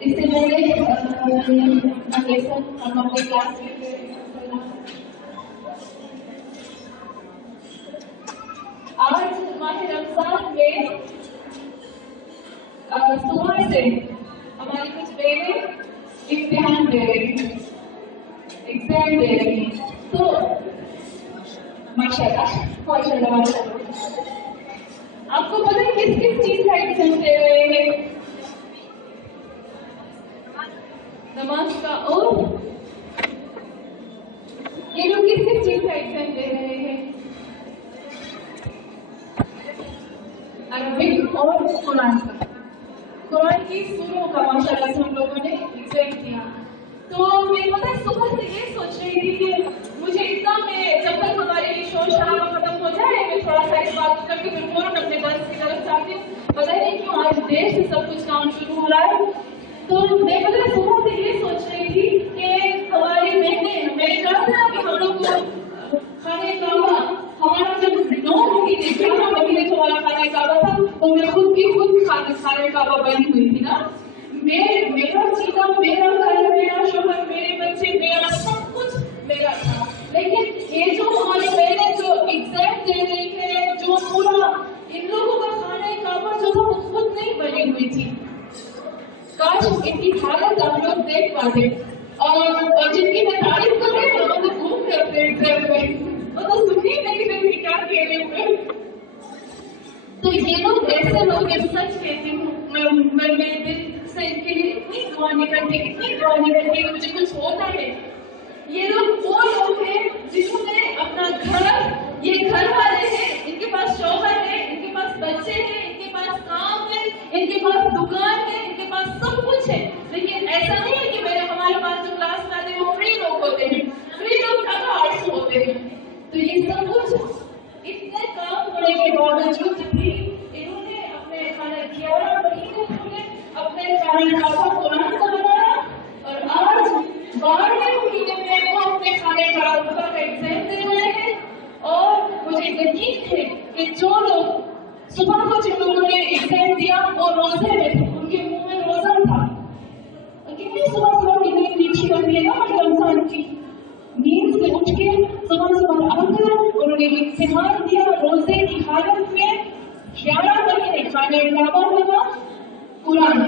اس سے پہلے ہم اپنے کلاس آج ماہ رمضان میں صبح سے ہماری کچھ بہنیں امتحان دے رہی ہیں، ایگزام دے رہی ہیں، تو ماشاء اللہ آپ کو پتہ ہے کس کس چیز کا ایگزام دے رہے ہیں؟ نماز کا اور یہ لوگ کس کس چیز کا ایگزام دے رہے ہیں؟ عربک اور قرآن کا، قرآن کی سوروں کا ماشاء اللہ سے ہم لوگوں نے ایگزام دیا. تو میں پتہ ہے صبح سے یہ سوچ رہی تھی کہ مجھے اتنا میں جب تک ہمارے شور شرابہ ختم ہو جائے میں تھوڑا سا اس بات کر کے پھر فوراً اپنے درس کی طرف جاتی ہوں. پتہ نہیں کیوں آج دیر سے سب کچھ کام شروع ہو رہا ہے. تو میں پتہ ہے صبح سے یہ سوچ رہی تھی کہ ہماری بہنیں، میں نے کہا تھا کہ ہم لوگ خانہ کعبہ ہمارا جب 9 مہینے 11 مہینے جو ہمارا خانہ کعبہ تھا تو میں خود کی خود خانہ کعبہ بنی ہوئی تھی نا. میرا چیتا، میرا گھر، میرا شوہر، میرے بچے، میرا سب کچھ میرا تھا. لیکن یہ جو ہماری بہنیں جو ایگزام دے رہی ہے، جو پورا ان لوگوں کا خانہ کعبہ جو تھا وہ خود نہیں بنی ہوئی تھی. کاش ان کی حالت آپ لوگ دیکھ پاتے اور جن کی میں تعریف کر رہی ہوں وہ تو گھوم کے اپنے ایگزام میں وہ تو سنی نہیں رہی کیا کہہ رہے ہوئے. تو یہ لوگ ایسے لوگ سچ کہتی ہوں میں دل سے ان کے لیے اتنی دعا نہیں کرتی کہ مجھے کچھ ہوتا ہے. یہ لوگ وہ لوگ ہیں جنہوں نے اپنا گھر، یہ گھر والے ہیں، ان کے پاس شوہر ہے، ان کے پاس بچے ہیں، ان کے پاس کام ہے، ان کے پاس دکان ہے، ان کے پاس سب کچھ ہے. لیکن ایسا نہیں ہے کہ ہمارے پاس جو کلاس میں آتے ہیں وہ فری لوگ ہوتے ہیں، فری لوگ زیادہ 800 ہوتے ہیں. تو یہ سب کچھ اتنے کام کرنے کے باوجود بھی انہوں نے اپنے خانہ 11 مہینے اپنے خانہ کعبہ قرآن کا بنایا اور آج 12ویں مہینے میں وہ اپنے خانہ کعبہ کا ایگزام دے رہے ہیں. اور مجھے یقین ہے کہ جو لوگ صبح کو جن لوگوں نے ایگزام دیا وہ روزے میں تھے، ان کے منہ میں روزہ تھا. کتنی صبح کی نیند میٹھی ہوتی ہے نا رمضان کی. نیند سے اٹھ کے صبح آ کر انہوں نے امتحان دیا روزے کی حالت میں. 11 مہینے خانہ کعبہ بنا، قرآن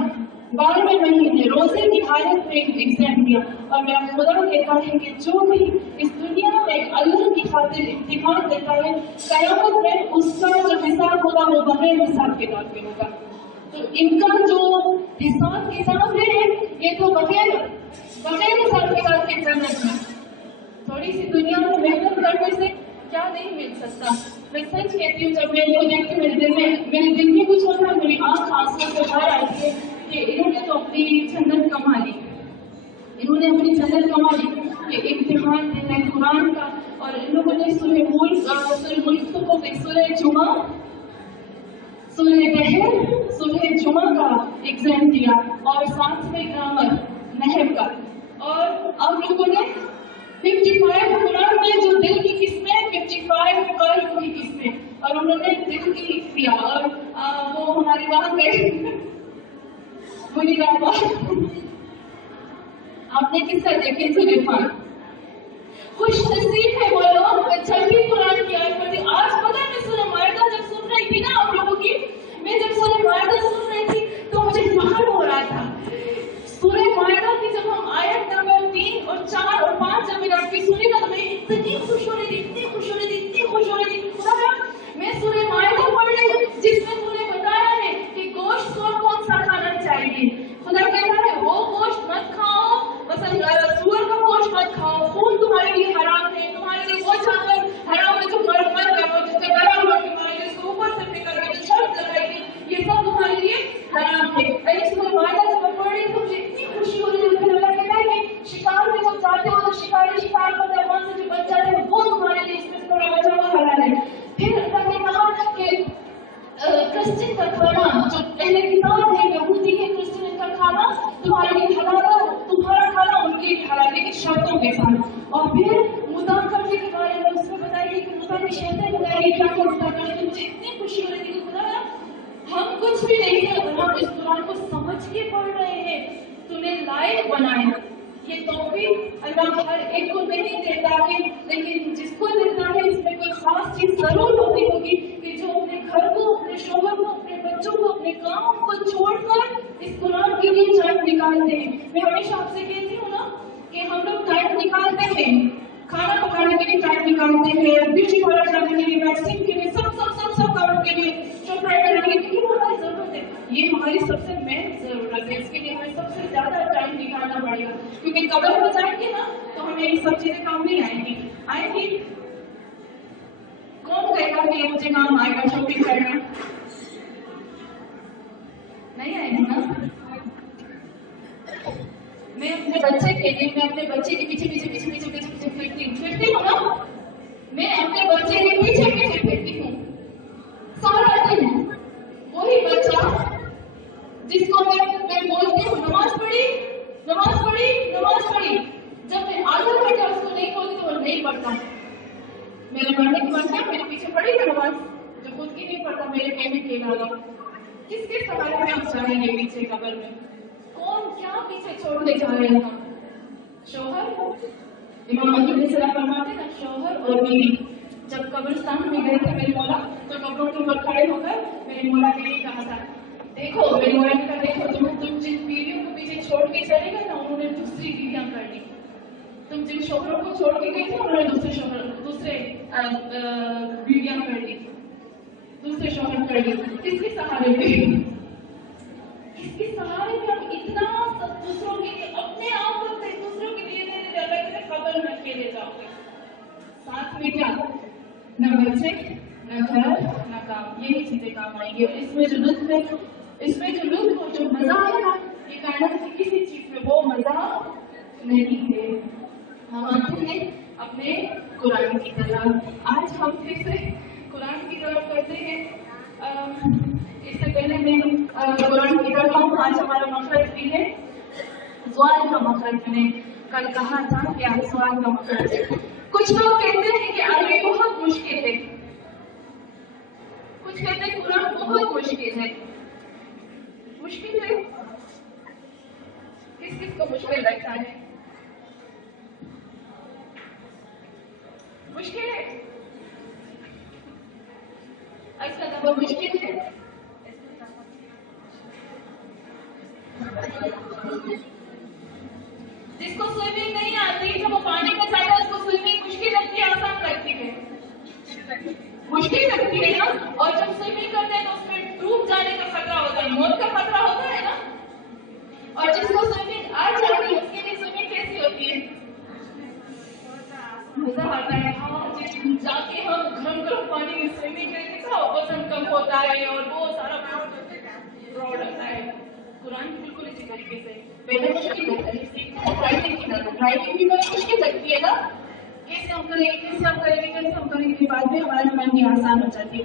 12ویں مہینے روزے کی حالت میں ایگزام دیا. اور میرا خدا کہتا ہے کہ جو بھی اس دنیا میں اللہ کی خاطر امتحان دیتا ہے قیامت میں اس کا جو حساب ہوگا وہ بغیر حساب کتاب میں ہوگا. تو ان کا جو حساب کتاب ہے یہ تو بغیر حساب کتاب کے جنت میں. تھوڑی سی دنیا میں محنت کرنے سے کیا نہیں مل سکتا. میں سچ کہتی ہوں جب میں ان کو دیکھتی ہوں میرے دل میں کچھ ہوتا ہے، میری آنکھ آنسوں سے باہر آتی ہے کہ انہوں نے تو اپنی جنت کما لی، انہوں نے اپنی جنت کما لی. یہ امتحان دینا ہے قرآن کا. اور ان لوگوں نے سورہ ملک کو سورہ جمعہ، سورہ دہر، سورہ جمعہ کا ایگزام دیا اور ساتھ میں گرامر نحو کا. اور آپ لوگوں نے 55 قرآن میں جو دل کی قسمیں، 55 قلب کی قسمیں، اور انہوں نے دل کی دیا. اور وہ ہماری وہاں گئے بری رابع آپ نے کس کا دیکھے سلیمان. خوش نصیب ہے وہ لوگ جب بھی قرآن کی آیت پڑھتے. آج پتہ ہے میں سورہ مائدہ جب سن رہی تھی نا آپ لوگوں کی، میں جب سورہ مائدہ سن رہی تھی تو مجھے فخر ہو رہا تھا. سورہ مائدہ کی جب ہم آیت نمبر 3 اور 4 اور 5 جب میں آپ کی سنی نا تو میں اتنی خوش ہو رہی تھی، اتنی خوش ہو رہی تھی. خدا میں سورہ مائدہ پڑھ رہی جس میں تم نے بتایا ہے کہ گوشت کون سا کھانا چاہیے. خدا کہتا ہے وہ گوشت مت کھاؤ، مثلا سور کا گوشت مت کھاؤ، خون تمہارے لیے حرام ہے، تمہارے لیے وہ की शर्तों के साथ। और फिर मुद्दा करने के बारे में उसमें बताइए कि मुद्दा की शर्तें बताइए क्या क्या मुद्दा करने की। मुझे इतनी खुशी हो रही थी कि खुदा हम कुछ भी नहीं है, हम इस कुरान को समझ के पढ़ रहे हैं, तूने लायक बनाया। ये तौफीक अल्लाह हर एक को नहीं देता है, लेकिन जिसको देता है इसमें कोई खास चीज जरूर होती होगी कि जो अपने घर को, अपने शोहर को, अपने बच्चों को, अपने काम को छोड़कर इस कुरान के लिए टाइम निकालते हैं। मैं हमेशा आपसे कहती हूँ ना कि हम लोग टाइम निकालते हैं, खाना पकाने के लिए टाइम निकालते हैं, ब्यूटी पार्लर जाने के लिए, वैक्सीन के लिए, सब काम के लिए, चॉकलेट करने के लिए, क्योंकि हमारी जरूरत है। ये हमारी सबसे मेन जरूरत है, इसके लिए हमें सबसे ज्यादा टाइम निकालना पड़ेगा, क्योंकि कब्र हो जाएंगे ना तो हमें ये सब चीजें काम नहीं आएंगी। कौन कहेगा कि मुझे काम आएगा शॉपिंग करना? नहीं आएगा ना। मैं अपने बच्चे के लिए, मैं अपने बच्चे के पीछे फिरती हूँ ना, मैं अपने बच्चे के पीछे फिरती हूँ सारा दिन। वही बच्चा जिसको मैं बोलती हूँ नमाज पढ़ी, जब मैं आधा घंटा उसको नहीं बोलती तो वो नहीं पढ़ता। मेरे पढ़ने के बाद क्या मेरे पीछे पड़ी है नमाज, जो खुद की नहीं पढ़ता मेरे कहने के अलावा। किसके सहारे में हम जाएंगे पीछे कब्र में? कौन क्या पीछे छोड़ने जा रहे हैं हम? शोहर, इमाम अली सलाम फरमाते ना, शोहर और बीवी जब कब्रिस्तान में गए थे मेरे मौला, तो कब्रों के ऊपर खड़े होकर मेरे मौला ने ये कहा था, देखो मेरे मौला ने कहा, देखो तुम जिन बीवियों को पीछे छोड़ के चले गए ना, उन्होंने दूसरी बीवियां कर ली। तुम जिन शोहरों को छोड़ के गए थे उन्होंने दूसरे बीवियां कर ली, दूसरे शोहर कर ली। किसके सहारे पे? इसके सहारे में हम इतना सब दूसरों के लिए, अपने आप को दूसरों के लिए कब्र में अकेले जाओगे। साथ में क्या? न बच्चे, न घर, न काम, यही चीजें काम आएंगी। और इसमें जो लुत्फ है, जो मजा आएगा, ये कायनात की किसी चीज में वो मजा नहीं है। हम आते हैं अपने कुरान की तरफ। आज हम फिर से कुरान की तरफ करते हैं। इससे पहले मैं कुरान की तरफ हूँ। आज हमारा मखरज भी है सवाल का मखरज। मैंने कल कहा था कि आज सवाल का मखरज है। कुछ लोग कहते हैं कि अरबी बहुत मुश्किल है, कुछ कहते हैं कुरान बहुत मुश्किल है। मुश्किल है, किस किस को मुश्किल लगता है? मुश्किल है, अच्छा तो मुश्किल है। जिसको स्विमिंग नहीं आती, जब वो पानी में जाता है उसको स्विमिंग मुश्किल लगती है, आसान लगती है? मुश्किल लगती है ना। और जब स्विमिंग करते हैं तो उसमें डूब जाने का खतरा होता है, मौत का खतरा होता है ना। और जिसको स्विमिंग आ जाती है उसके लिए स्विमिंग कैसी होती है? मजा आता है। जाके हम गरम पानी में स्विमिंग करके वजन कम होता है और वो सारा फ्रॉड होता है। कुरान बिल्कुल इसी तरीके से पहले मुश्किल लगता है, ड्राइविंग भी बड़ी मुश्किल लगती है ना। कैसे हम करेंगे, बाद में हमारा मन भी आसान हो जाती है।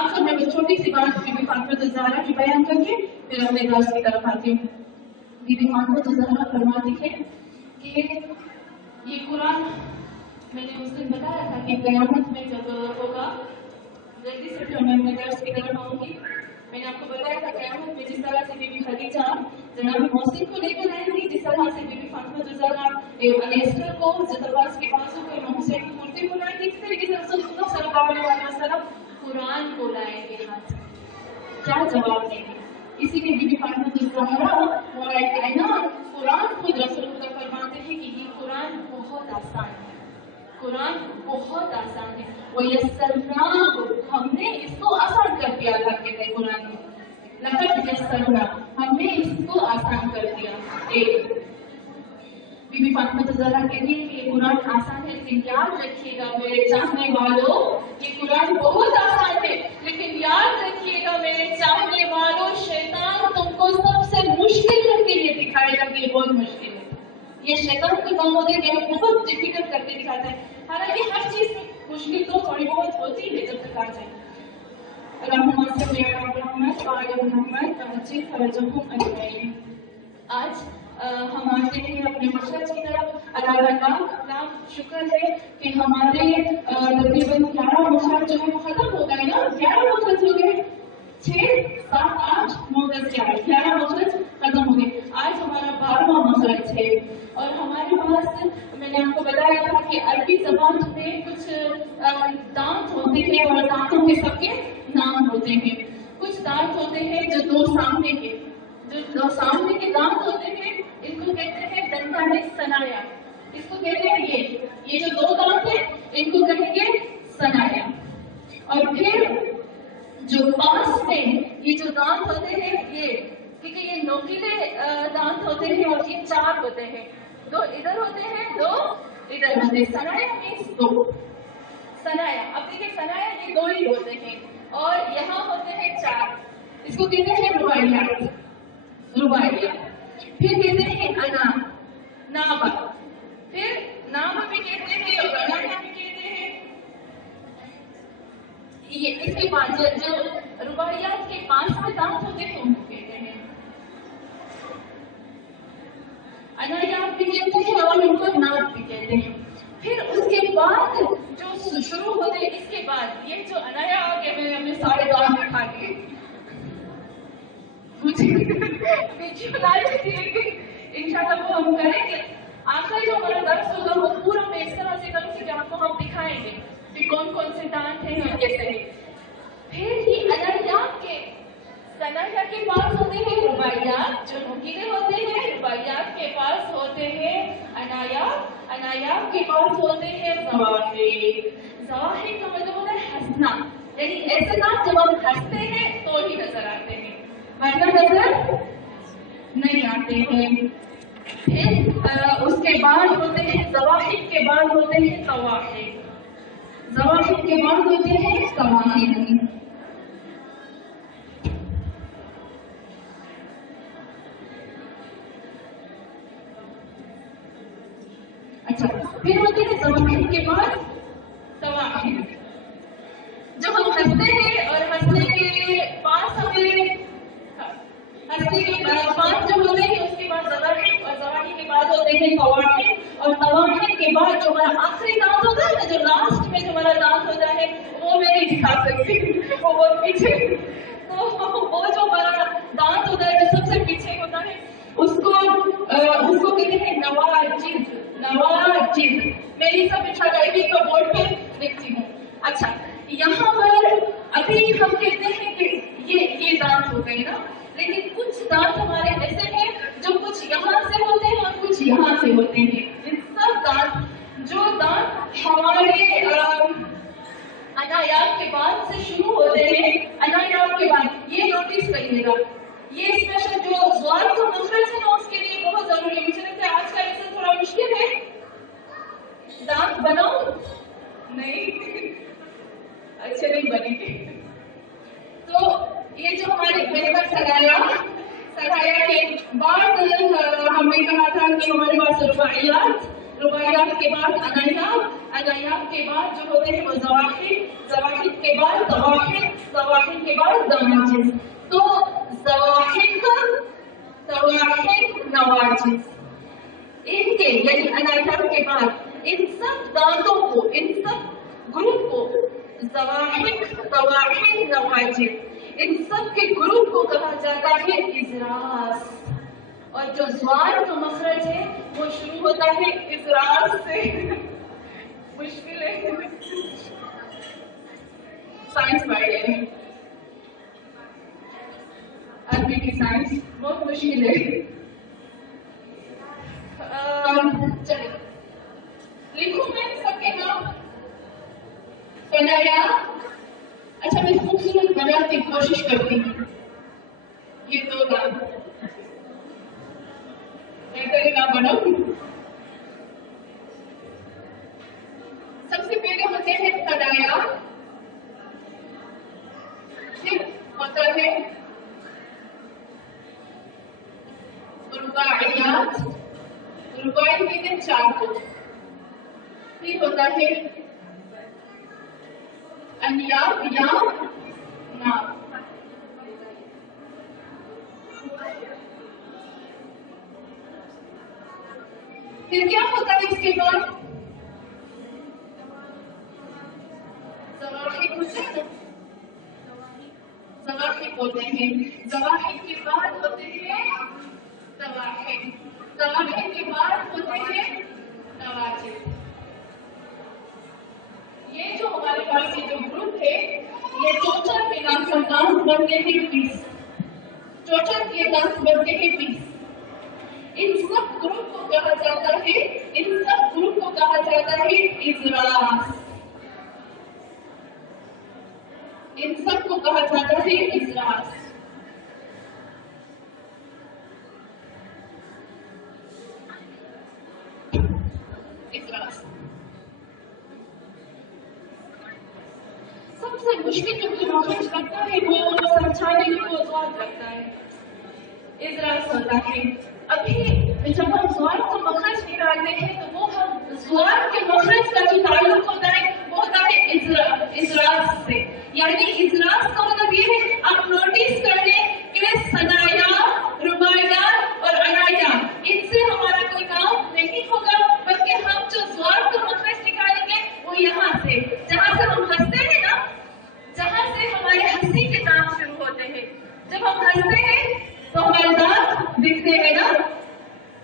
आखिर में एक छोटी सी बात बीबी फातिमा ज़हरा की बयान करके फिर अपने दर्स की तरफ आती हूँ। बीबी फातिमा ज़हरा फरमाती है कि ये कुरान, मैंने उस दिन बताया था कि क़यामत में जब होगा, जल्दी से जो मैं अपने दर्स की तरफ आऊंगी, मैंने आपको बताया था क़यामत में जिस तरह से बीबी खदीजा जनाब मौसिम को लेकर आएंगी, जिस तरह से बीबी फातिमा ज़हरा अलेस्टर को, ज़रबास के बाजू को, इमाम हुसैन की मूर्ति को लाएंगे, इस तरीके से रसूलुल्लाह सल्लल्लाहु अलैहि वसल्लम कुरान को लाएंगे हाथ। क्या जवाब देंगे? इसीलिए बीबी फातिमा ज़हरा मौलाए कायनात कुरान खुद रसूलुल्लाह फरमाते हैं कि ये कुरान बहुत आसान है, कुरान बहुत आसान है। वयस्सरनाहु, हमने इसको आसान कर दिया। अल्लाह कहते हैं कुरान में लक़द यस्सरना, हमने इसको आसान कर दिया। एक बीबी फातिमा ज़हरा कहती है कि ये कुरान आसान है, लेकिन याद रखिएगा मेरे चाहने वालों, ये कुरान बहुत आसान है, लेकिन याद रखिएगा मेरे चाहने वालों, शैतान तुमको सबसे मुश्किल करके ये दिखाएगा कि ये बहुत मुश्किल है। ये शैतान का काम होता है कि हमें बहुत डिफिकल्ट करके दिखाता है। हालांकि हर चीज में मुश्किल तो थोड़ी बहुत होती है जब तक आ जाए। आज ہم آتے ہیں اپنے مقصد کی طرف. اللہ کا شکر ہے کہ ہمارے تقریباً 11 مقصد جو ہے وہ ختم ہو گئے نا. 11 مقصد ہو گئے, 6 7 8 9 10 11 مقصد ختم ہو گئے. آج ہمارا 12واں مقصد ہے. اور ہمارے پاس میں نے آپ کو بتایا تھا کہ عربی زبان میں کچھ دانت ہوتے ہیں اور دانتوں کے سب کے نام ہوتے ہیں. کچھ دانت ہوتے ہیں جو دو سامنے کے دانت ہوتے ہیں, ان کو کہتے ہیں دنتان ثنایا. اس کو کہتے ہیں یہ جو دو دانت ہیں ان کو کہیں گے ثنایا. اور پھر جو پاس میں یہ جو دانت ہوتے ہیں یہ, کیونکہ یہ نوکیلے دانت ہوتے ہیں اور یہ 4 ہوتے ہیں. 2 ادھر ہوتے ہیں, 2 ادھر ہوتے ہیں. ثنایا مینس 2. ثنایا, اب دیکھیں ثنایا یہ 2 ہی ہوتے ہیں اور یہاں ہوتے ہیں 4. اس کو کہتے ہیں رباعیات. پھر کہتے ہیں انا, نابا. پھر نابا بھی کہتے ہیں اور انایا بھی کہتے ہیں. یہ اس کے بعد جو رباعیات کے 5 دانت ہوتے ہیں ان کو کہتے ہیں انایات بھی کہتے ہیں اور ان کو ناب بھی کہتے ہیں. پھر اس کے بعد جو شروع ہوتے ہیں اس کے بعد یہ جو انایا آ گیا, میں نے اپنے سارے دانت اٹھا لیے, مجھے بتا رہی تھی, لیکن انشاءاللہ وہ ہم کریں گے. آخر جو ہمارا درس ہوگا وہ پورا میں اس طرح سے کروں کہ آپ کو ہم دکھائیں گے کہ کون کون سے دانت ہیں اور کیسے ہیں. پھر یہ انایات کے ثنایا کے پاس ہوتے ہیں رباعیات جو نوکیلے ہوتے ہیں, رباعیات کے پاس ہوتے ہیں انایات, انایات کے پاس ہوتے ہیں ضواحک. ضواحک کا مطلب ہوتا ہے ہنسنا, یعنی ایسے دانت جب ہم ہنستے ہیں تو ہی نظر آتے ہیں, ورنہ نظر نہیں آتے ہیں. پھر اس کے بعد ہوتے ہیں ضواحک کے بعد ہوتے ہیں قواحک. ضواحک کے بعد ہوتے ہیں قواحک. اچھا, پھر ہوتے ہیں ضواحک کے بعد قواحک. جب ہم ہنستے ہیں اور ہنسنے کے پاس ہمیں ہنسنے کے پاس جو ہوتے ہیں اس کے بعد ضواحک, اور ضواحک کے بعد ہوتے ہیں قواحک, اور قواحک کے بعد جو ہمارا آخری دانت ہوتا ہے نا, جو لاسٹ میں جو ہمارا دانت ہوتا ہے وہ میں نہیں دکھا سکتی, وہ بہت پیچھے. تو وہ جو ہمارا دانت ہوتا ہے جو سب سے پیچھے ہوتا ہے اس کو کہتے ہیں نواجذ. نواجذ میں یہ سب انشاءاللہ کا بورڈ پہ لکھتی ہوں. اچھا, یہاں پر ابھی ہم کہتے ہیں کہ یہ دانت ہو گئے نا, لیکن کچھ دانت ہمارے ایسے ہیں جو کچھ یہاں سے ہوتے ہیں اور کچھ یہاں سے ہوتے ہیں. ان سب دانت جو دانت ہمارے انایات کے بعد سے شروع ہوتے ہیں, انایات کے بعد یہ نوٹس کریے گا, یہ اسپیشل جو زوال کا مخرج ہے نا اس کے لیے بہت ضروری ہے. مجھے لگتا ہے آج کا لیسن تھوڑا مشکل ہے. دانت بناؤ نہیں, اچھے نہیں بنے گے. تو یہ جو ہمارے میرے پاس ثنایا کے بعد ہم نے کہا تھا کہ ہمارے پاس رباعیات, رباعیات کے بعد انایات, انایات کے بعد جو ہوتے ہیں وہ ضواحک, ضواحک کے بعد قواحک, قواحک کے بعد نواجذ. تو ضواحک, قواحک, نواجذ, ان کے یعنی انایات کے بعد ان سب دانتوں کو, ان سب گروپ کو ضواحک, قواحک, نواجذ, ان سب کے گروپ کو کہا جاتا ہے اضراس. اور جو زوال کا مخرج ہے وہ شروع ہوتا ہے اضراس سے. مشکل ہے, سائنس پڑھ رہے ہیں, عربی کی سائنس بہت مشکل ہے. چلے لکھوں میں سب کے نام. ثنایا, اچھا میں خوبصورت بنانے کی کوشش کرتی ہوں. یہ 2 دانت بہتر نہ بناؤں. سب سے پہلے ہوتے ہیں ثنایا, پھر ہوتا ہے رباعیات, رباعی کہتے ہیں 4 کو. پھر ہوتا ہے انیاب یا ناب. फिर क्या होता है इसके बाद? ज़वाहिद होते हैं, ज़वाहिद होते हैं, ज़वाहिद के बाद होते हैं तवाहिद, तवाहिद के बाद होते हैं नवाजिद। ये जो हमारे पास ये जो ग्रुप है, ये टोटल मिलाकर डांस बनते हैं 20, टोटल ये डांस बनते हैं 20। इन सब ग्रुप को कहा जाता है, इन सब ग्रुप को कहा जाता है इजरास, इन सब को कहा जाता है इजरास। इजरास सबसे मुश्किल जो मखरज लगता है वो समझाने की कोशिश करता है, इजरास होता है। अभी जब हम ज़्वार का मखरज निकालते हैं तो वो हम ज़्वार के मखरज का जो ताल्लुक होता है वो होता है इजरास से, यानी इजरास का मतलब ये है, आप नोटिस कर लें कि सनाया, रुबाया और अनाया, इनसे हमारा कोई काम नहीं होगा, बल्कि हम जो ज़्वार का मखरज निकालेंगे वो यहाँ से, जहाँ से हम हंसते हैं ना, जहाँ से हमारे हंसी के दांत शुरू होते हैं। जब हम हंसते हैं तो हमारे दांत दिखते हैं ना,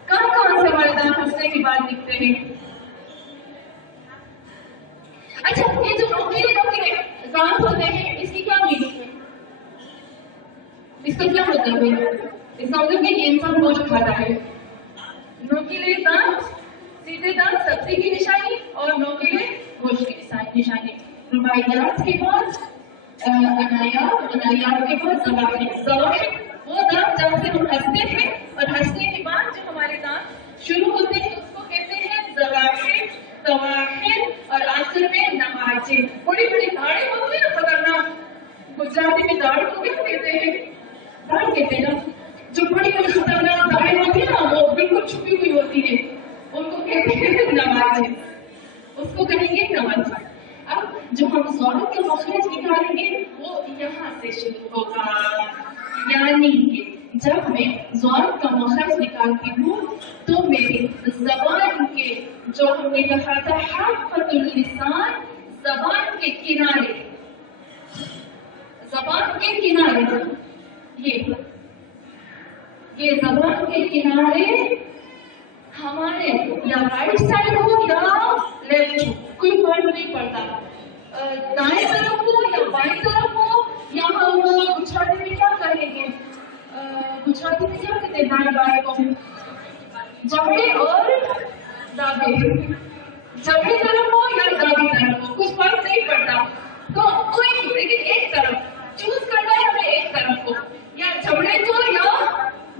कहाँ कहाँ से हमारे दांत हंसने के बाद दिखते हैं? अच्छा, ये जो नोकीले नोकीले दांत होते हैं, इसकी क्या मीनिंग है? इसका क्या मतलब है? इसका मतलब कि ये इंसान गोश्त खाता है। नोकीले दांत, सीधे दांत सब्जी की निशानी, और नोकीले गोश्त की निशानी। रुबाइयात के बाद अनायात, अनायात के बाद ज़वाहिद, ज़वाहिद वो दांत जहाँ से हम हंसते हैं, और हंसने के बाद जो हमारे दांत शुरू होते हैं उसको कहते हैं ज़वाहिद, तवाहिद, और आखिर में नवाजिद। बड़ी बड़ी दाढ़ें होती है ना, खतरनाक, गुजराती में दाढ़ को क्या कहते हैं? दाढ़ कहते हैं ना, जो बड़ी बड़ी खतरनाक दाढ़ें होती है ना, वो बिल्कुल छुपी हुई होती है, उनको कहते हैं नवाजिद, उसको कहेंगे नवाजिद। अब जो हम ज़्वार के मखरज निकालेंगे वो यहाँ से शुरू होगा, यानी कि जब मैं ज़्वार का मखरज निकालती हूँ तो मेरी ज़बान के, जो हमने कहा था हाफ़तुल लिसान, ज़बान के किनारे, ज़बान के किनारे, ये ज़बान के किनारे हमारे या राइट साइड हो या लेफ्ट हो, कोई फर्क नहीं पड़ता, दाएं तरफ हो या बाएं तरफ हो, या हम गुजराती में क्या कहेंगे? गुजराती में क्या कहते हैं दाएं बाएं को? जबड़े और दाबे, जबड़े तरफ हो या दाबी तरफ हो, कुछ फर्क नहीं पड़ता। तो कोई नहीं, लेकिन एक तरफ चूज करना है हमें, एक तरफ को, या जबड़े को या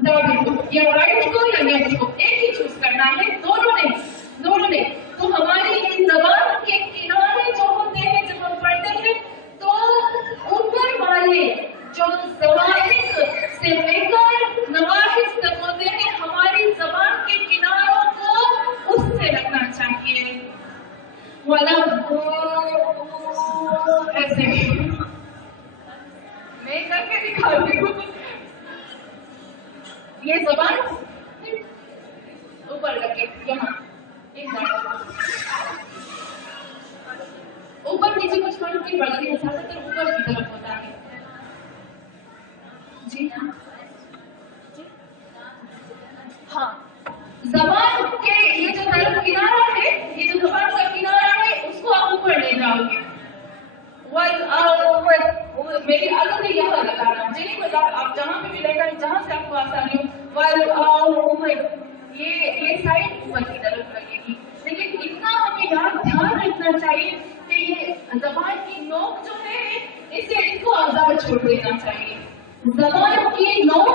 दाबे को, या राइट को या लेफ्ट को, एक ही चूज करना है, दोनों नहीं, दोनों नहीं। तो हमारी ये ज़बान के किनारे जो होते हैं जब हम पढ़ते हैं, तो ऊपर वाले जो ज़वाहिद से लेकर नवाहिद तक होते हैं, हमारी ज़बान के किनारों को उससे रखना चाहिए, वाला ऐसे मैं करके दिखाती हूँ। ये ज़बान ऊपर रखे, यहाँ ऊपर नीचे कुछ फर्क नहीं पड़ता, लेकिन ज्यादातर ऊपर की तरफ होता है। जी हाँ, ज़बान के ये जो तरफ किनारा है, ये जो ज़बान का किनारा है, उसको आप ऊपर ले जाओगे। मेरी आदत है यहाँ लगाना, नहीं पता आप जहाँ पे भी लगाए, जहाँ से आपको आसानी हो। ये साइड ऊपर की तरफ लगेगी, लेकिन इतना हमें ध्यान रखना चाहिए कि ये ज़बान की नोक जो है, इसको आजाद छोड़ देना चाहिए, ज़बान की नोक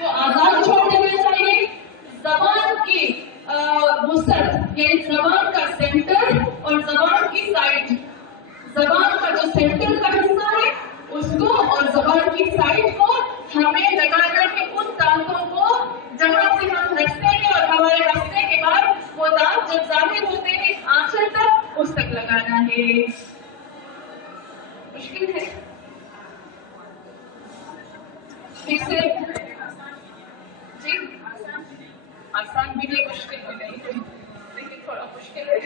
को आजाद छोड़ देना चाहिए। ज़बान की वसत, यानी ज़बान का सेंटर और ज़बान की साइड, ज़बान का जो सेंटर का हिस्सा है उसको और ज़बान की साइड को हमें लगाना है उन दांतों को जहाँ से हम हंसते हैं, और हमारे हंसने के बाद वो दांत जब जाहिर होते हैं आंचल तक, उस तक लगाना है। मुश्किल है, ठीक से जी आसान भी नहीं, मुश्किल भी नहीं है, लेकिन थोड़ा मुश्किल है।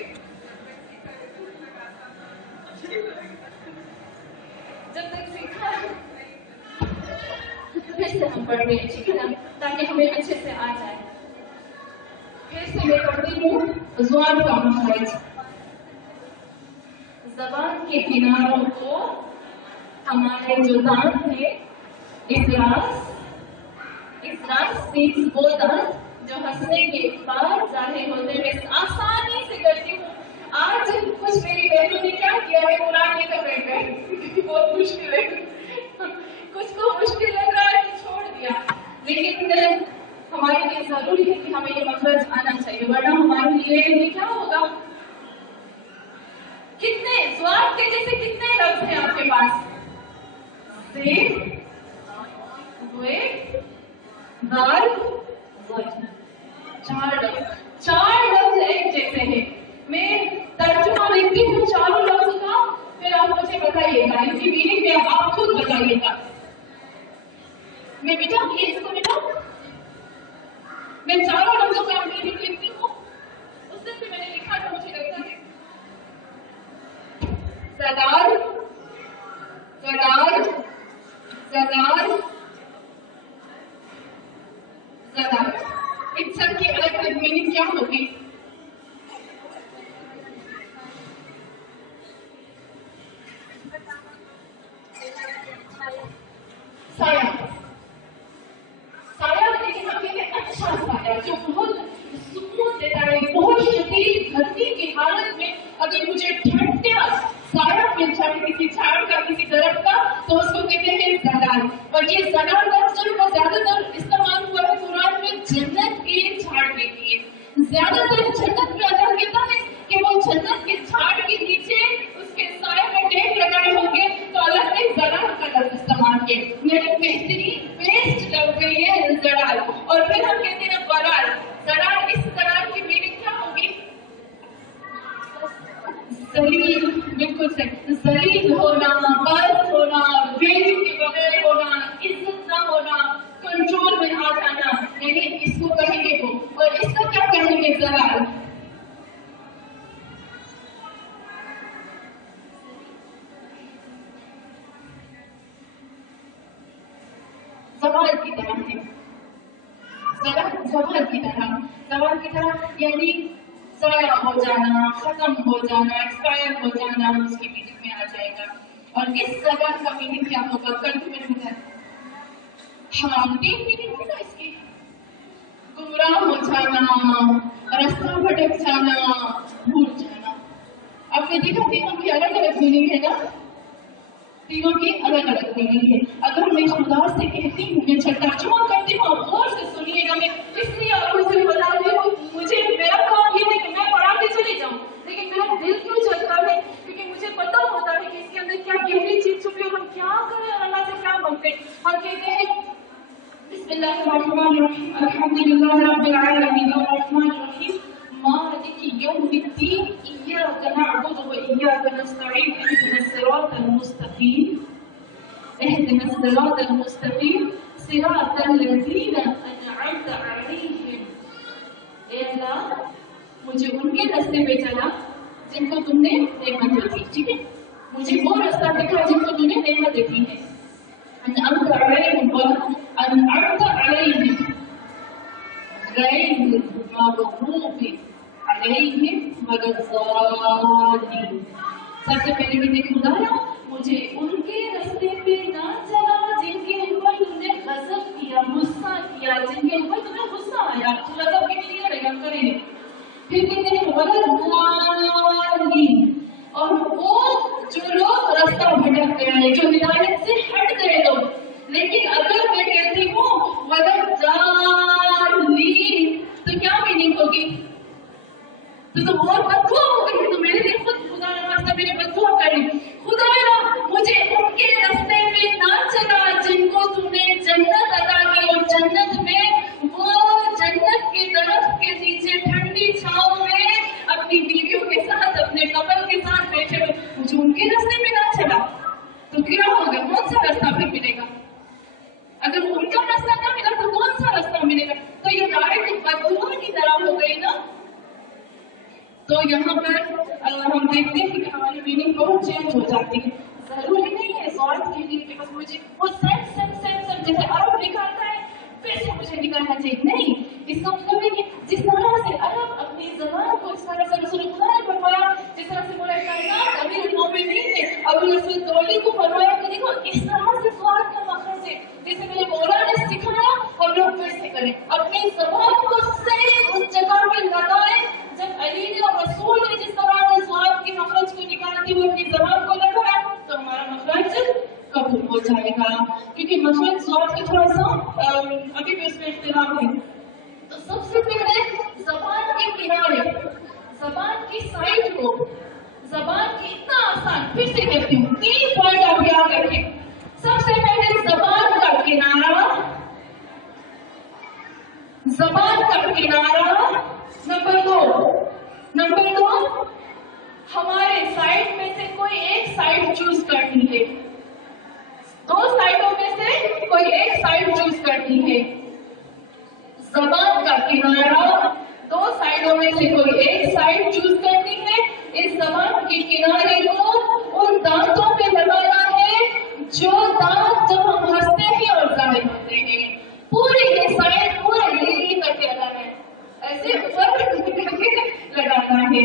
जब तक सीखा फिर से हम पढ़ रहे ठीक है ना, ताकि हमें अच्छे से आ जाए। फिर से मैं पढ़ती हूँ ज़ुबान का मखरज। ज़बान के किनारों को हमारे जो दांत थे, इजलास मीन्स वो दांत जो हंसने के बाद जाहिर होते मैं आसानी से करती हूँ। आज कुछ मेरी बहनों ने क्या किया है, कुरान में तो बैठ गए बहुत मुश्किल है, कुछ को मुश्किल लग रहा है तो छोड़ दिया, लेकिन हमारे लिए जरूरी है कि हमें ये मखरज आना चाहिए, वरना हमारे लिए क्या होगा। कितने स्वाद के जैसे कितने लफ्ज हैं आपके पास? चार लफ्ज एक जैसे हैं। मैं तर्जुमा लिखती हूँ चारों लफ्ज का, फिर आप मुझे बताइएगा, इसी मीनिंग में आप खुद बताइएगा। मैं बेटा ये इसको बेटा मैं चारों लफ्जों का मीनिंग लिखती हूँ। उस दिन भी मैंने लिखा था, मुझे लगता है ज़दार ज़दार ज़दार ज़दार, इन सब की अलग अलग मीनिंग क्या होगी? साया, साया लेकिन अकेले अच्छा साया जो बहुत सुकून देता है। बहुत शदीद गर्मी की हालत में अगर मुझे ठंडा साया मिल जाए किसी झाड़ का, किसी दरख्त का, तो उसको कहते हैं ज़लाल। और ये ज़लाल लफ्ज़ का ज्यादातर इस्तेमाल हुआ है कुरान में जन्नत के झाड़ के लिए। ज्यादातर जन्नत में अल्लाह कहता है कि वो जन्नत के झाड़ के नीचे उसके साए में टेक लगाए होंगे, तो अल्लाह ने ज़लाल का लफ्ज़ इस्तेमाल किया, यानी बेहतरीन बेस्ट लफ्ज़ है ये ज़लाल। और फिर हम कहते हैं ज़लाल। ज़लाल, इस ज़लाल की मीनिंग क्या होगी? जलील, बिल्कुल सही। जलील होना, बस होना, वैल्यू के बगैर होना, इज्जत न होना, कंट्रोल में आ जाना, यानी इसको कहेंगे वो। और इसका क्या कहेंगे? ज़लाल। ज़वाल की तरह है, ज़वाल की तरह यानी ज़ाया हो जाना, खत्म हो जाना, एक्सपायर हो जाना, उसकी मीनिंग में आ जाएगा। और इस ज़बान का मीनिंग क्या होगा? कल भी मैंने बताया, हाँ 3 मीनिंग है ना इसकी। गुमराह हो जाना, रास्ता भटक जाना, भूल जाना। आपने देखा तीनों की अलग अलग मीनिंग है ना, तीनों की अलग अलग मीनिंग है। अगर मैं खुदा से कहती हूँ, मैं तर्जुमा करती हूँ, गौर से सुनिएगा। मैं इसलिए आपको सिर्फ बता रही हूँ, मुझे मेरा काम ये है कि मैं पढ़ा के चली जाऊँ, लेकिन मेरा दिल क्यों चलता है, क्योंकि मुझे पता होता है कि इसके अंदर क्या गहरी चीज छुपी है और हम क्या करें और अल्लाह से क्या मांगते हैं। हम कहते हैं बिस्मिल्लाहिर्रहमानिर्रहीम, अल्हम्दुलिल्लाहि रब्बिल आलमीन, अर्रहमानिर्रहीम, मालिकि यौमिद्दीन, इय्याका नअबुदु व इय्याका नस्तईन, इहदिनस सिरातल मुस्तकीम, इहदिनस सिरातल मुस्तकीम, सिरातल लज़ीना अनअमता अलैहिम। ए अल्लाह, मुझे उनके रास्ते पे चला जिनको तुमने नेमत दी, ठीक है? मुझे वो रास्ता दिखा जिनको तुमने नेमत दी है। अनअमता अलैहिम व अनअमता अलैहिम गैर मग़ज़ूबि अलैहिम वलज़्ज़ालिमीन। सबसे पहले कहते खुदाया, मुझे उनके रास्ते पे ना चला जिनके ऊपर तुमने गज़ब किया, गुस्सा किया, जिनके ऊपर तुम्हें गुस्सा आया। गज़ब के लिए रहेगा करेंगे। फिर कहते हैं वलज़्ज़ालिमीन, और वो जो लोग रास्ता भटक गए, जो हिदायत से हट गए लोग। लेकिन अगर मैं कहती हूँ वलज़्ज़ालिमीन, तो क्या मीनिंग होगी? तो बहुत बददुआ हो गई। तो मैंने भी खुद खुदा ने वास्ता मेरी बददुआ करी, खुदाया मुझे उनके रास्ते में ना चला जिनको तुमने जन्नत अता की, और जन्नत में वो जन्नत के दरख्त के नीचे ठंडी छांव में अपनी बीवियों के साथ, अपने कपल के साथ बैठे हुए, मुझे उनके रास्ते में ना चला तो क्या होगा? कौन सा रास्ता फिर मिलेगा? अगर उनका रास्ता ना मिला तो कौन सा रास्ता मिलेगा? तो ये डायरेक्ट बददुआ तो यहाँ पर हम देखते हैं कि हमारी मीनिंग बहुत चेंज हो जाती है। जरूरी नहीं है स्वार्थ के लिए कि बस मुझे वो सेम जैसे अरब निकालता है वैसे मुझे निकालना चाहिए, नहीं। इसका मतलब है कि जिस तरह से अरब अपनी जबान को इस तरह से रसूलुल्लाह ने फरमाया, जिस तरह से बोला कायनात अमीरुल मोमिनीन ने अबू रसूल तौली को फरमाया कि देखो इस तरह से स्वार्थ का मखरज है, जैसे मेरे मौला ने सिखाया हम लोग वैसे करें, अपनी जबान को सेम उस जगह पे लगाएं जब अली ने और रसूल ने जिस तरह से स्वार्थ के मखरज को निकालते हुए अपनी जबान को लगाया तो हमारा मखरज कबूल हो जाएगा। क्योंकि मखरज स्वार्थ का थोड़ा सा अभी भी उसमें इख्तिलाफ है। तो सबसे पहले जबान के किनारे, जबान की साइड को, जबान की इतना आसान, फिर से कहती हूँ 3 पॉइंट आप याद रखें। सबसे पहले जबान का किनारा, जबान का किनारा। नंबर 2 हमारे साइड में से कोई एक साइड चूज करनी है, 2 साइडों में से कोई एक साइड चूज करनी है। जबान का किनारा, 2 साइडों में से कोई एक साइड चूज करनी है। इस जबान के किनारे को उन दांतों पे लगाना है जो दांत जब हम हंसते हैं और जाहिर होते हैं। पूरी ये साइड पूरा ये करके लगाना है, ऐसे ऊपर लगाना है।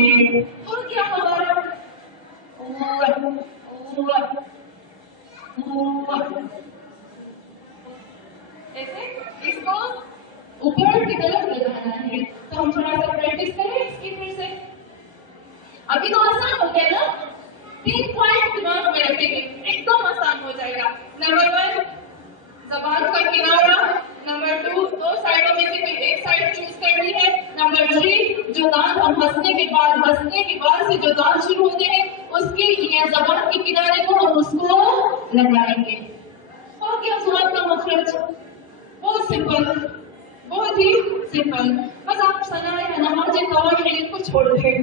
और क्या हमारा ऐसे इसको ऊपर की तरफ लगाना है। तो हम थोड़ा सा प्रैक्टिस करें इसकी फिर से। अभी तो आसान हो गया ना, 3 पॉइंट दिमाग में रखेंगे, एकदम आसान हो जाएगा। नंबर 1 जबान का किनारा, नंबर 2 साइडों में से कोई एक साइड चूज करनी है। नंबर 3 जो दांत हम हंसने के बाद से जो दांत शुरू होते हैं उसके ये जबान के किनारे को हम उसको लगाएंगे। और क्या स्वाद का मखरज, बहुत सिंपल, बहुत ही सिंपल। बस आप सना या नमाज़ तवाफ़ इनको छोड़ दें,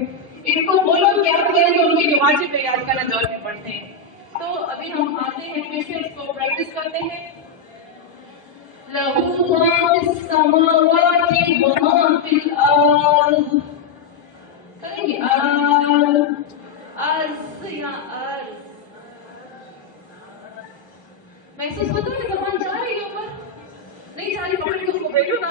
इनको बोलो क्या करेंगे, उनकी नमाज़ें पे याद करना दौर में पढ़ते हैं। तो अभी हम आते हैं फिर से इसको प्रैक्टिस करते हैं। लहू मा फिस समावाति व मा फिल अर्ज़, करेंगे अर्ज़ या अर्ज़। महसूस होता है जबान जा रही है ऊपर, नहीं जा रही, पकड़ के उसको बैठो ना।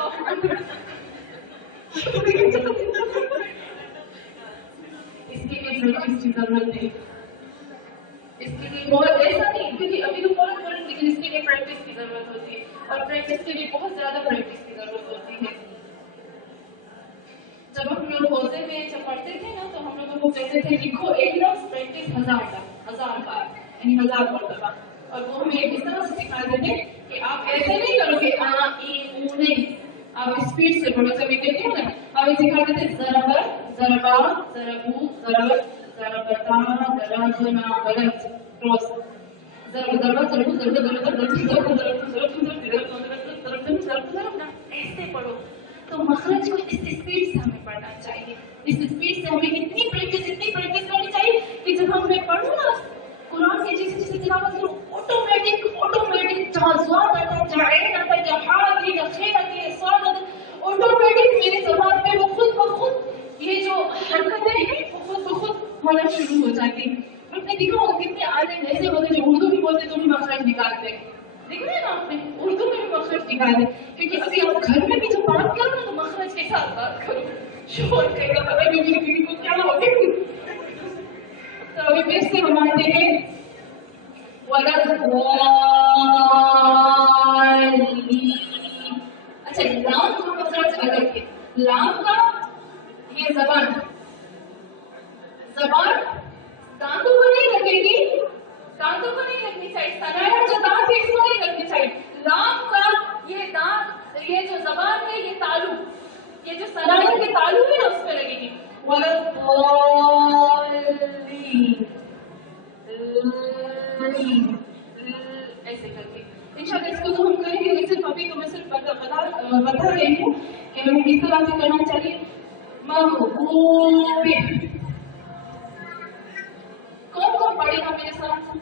इसके लिए प्रैक्टिस की जरूरत है, इसके लिए बहुत ऐसा नहीं, क्योंकि अभी तो बहुत पढ़ेंगे, लेकिन इसके लिए प्रैक्टिस की जरूरत होती है और प्रैक्टिस के लिए बहुत ज्यादा प्रैक्टिस की जरूरत होती है। जब हम लोग होते में जब पढ़ते थे ना तो हम लोगों को कहते थे लिखो एक लफ्ज प्रैक्टिस 1000 बार, यानी 1000 मरतबा। और वो हमें इस तरह से सिखाते थे कि आप ऐसे नहीं करोगे आ ई ऊ नहीं, आप स्पीड से पढ़ो। सभी कहते हो ना, आप सिखाते थे ज़रबा ज़रबा ज़रबू ज़रबत ज़रबता ज़रबना गलत क्रॉस, ज़रब ज़रबा ज़रबू ज़रब ज़रबना, ऐसे पढ़ो। तो मखरज को इस स्पीड से हमें पढ़ना चाहिए, इस स्पीड से हमें इतनी प्रैक्टिस करनी चाहिए कि जब हम पढ़ो ना कुरान की जैसे तिलावत करो, ऑटोमेटिक जहाँ स्वाद आता है, जहाँ ऐन आता है, जहाँ हा आती है, जहाँ खैर आती है, स्वाद आता है, ऑटोमेटिक मेरे ज़बान पे वो खुद ब खुद ये जो हरकतें हैं वो खुद ब खुद होना शुरू हो जाती है। आपने देखा होगा कितने आलिम ऐसे होते जो उर्दू भी बोलते तो भी मखरज निकालते हैं, देख रहे हैं ना आपने, उर्दू में भी मखरज निकालते। क्योंकि अभी आप घर में भी जब बात करो ना तो मखरज के साथ बात करो, शोर करेगा पता नहीं मेरी बीवी को क्या हो गया। तो अभी फिर से हम आते हैं अच्छा, लाम का मखरज अलग है। लाम का ये जबान दांतों को नहीं लगेगी, दांतों को नहीं लगनी चाहिए, सनाया जो दांत है इसको नहीं लगनी चाहिए। लाम का ये दांत, ये जो जबान है, ये तालू, ये जो सनाया के तालू है ना उस पर लगेगी। ऐसे करके इंशाल्लाह इसको तो हम करेंगे, लेकिन सिर्फ अभी तो मैं सिर्फ बता रही हूँ कि हमें किस तरह से करना चाहिए। कौन पढ़ेगा मेरे साथ?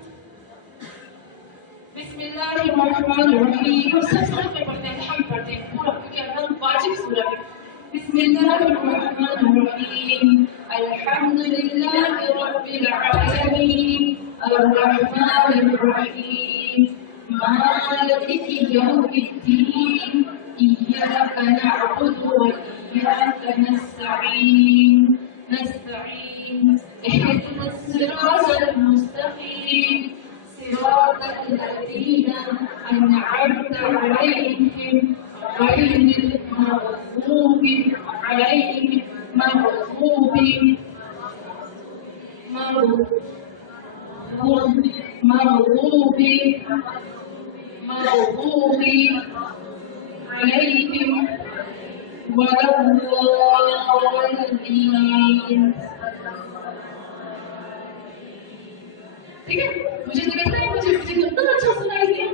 बिस्मिल्लाहिर्रहमानिर्रहीम। सब सूरत में पढ़ते हैं, हम पढ़ते हैं पूरा, क्योंकि अल्लाह वाजिब सूरत है। बिस्मिल्लाहिर्रहमानिर्रहीम। الرحمن الرحيم مالك يوم الدين إياك نعبد وإياك نستعين اهدنا الصراط المستقيم صراط الذين أنعمت عليهم غير المغضوب عليهم مغضوب عليهم ولا الضالين. ٹھیک ہے، مجھے تو لگتا ہے مجھے کتنا اچھا سنائی دیا.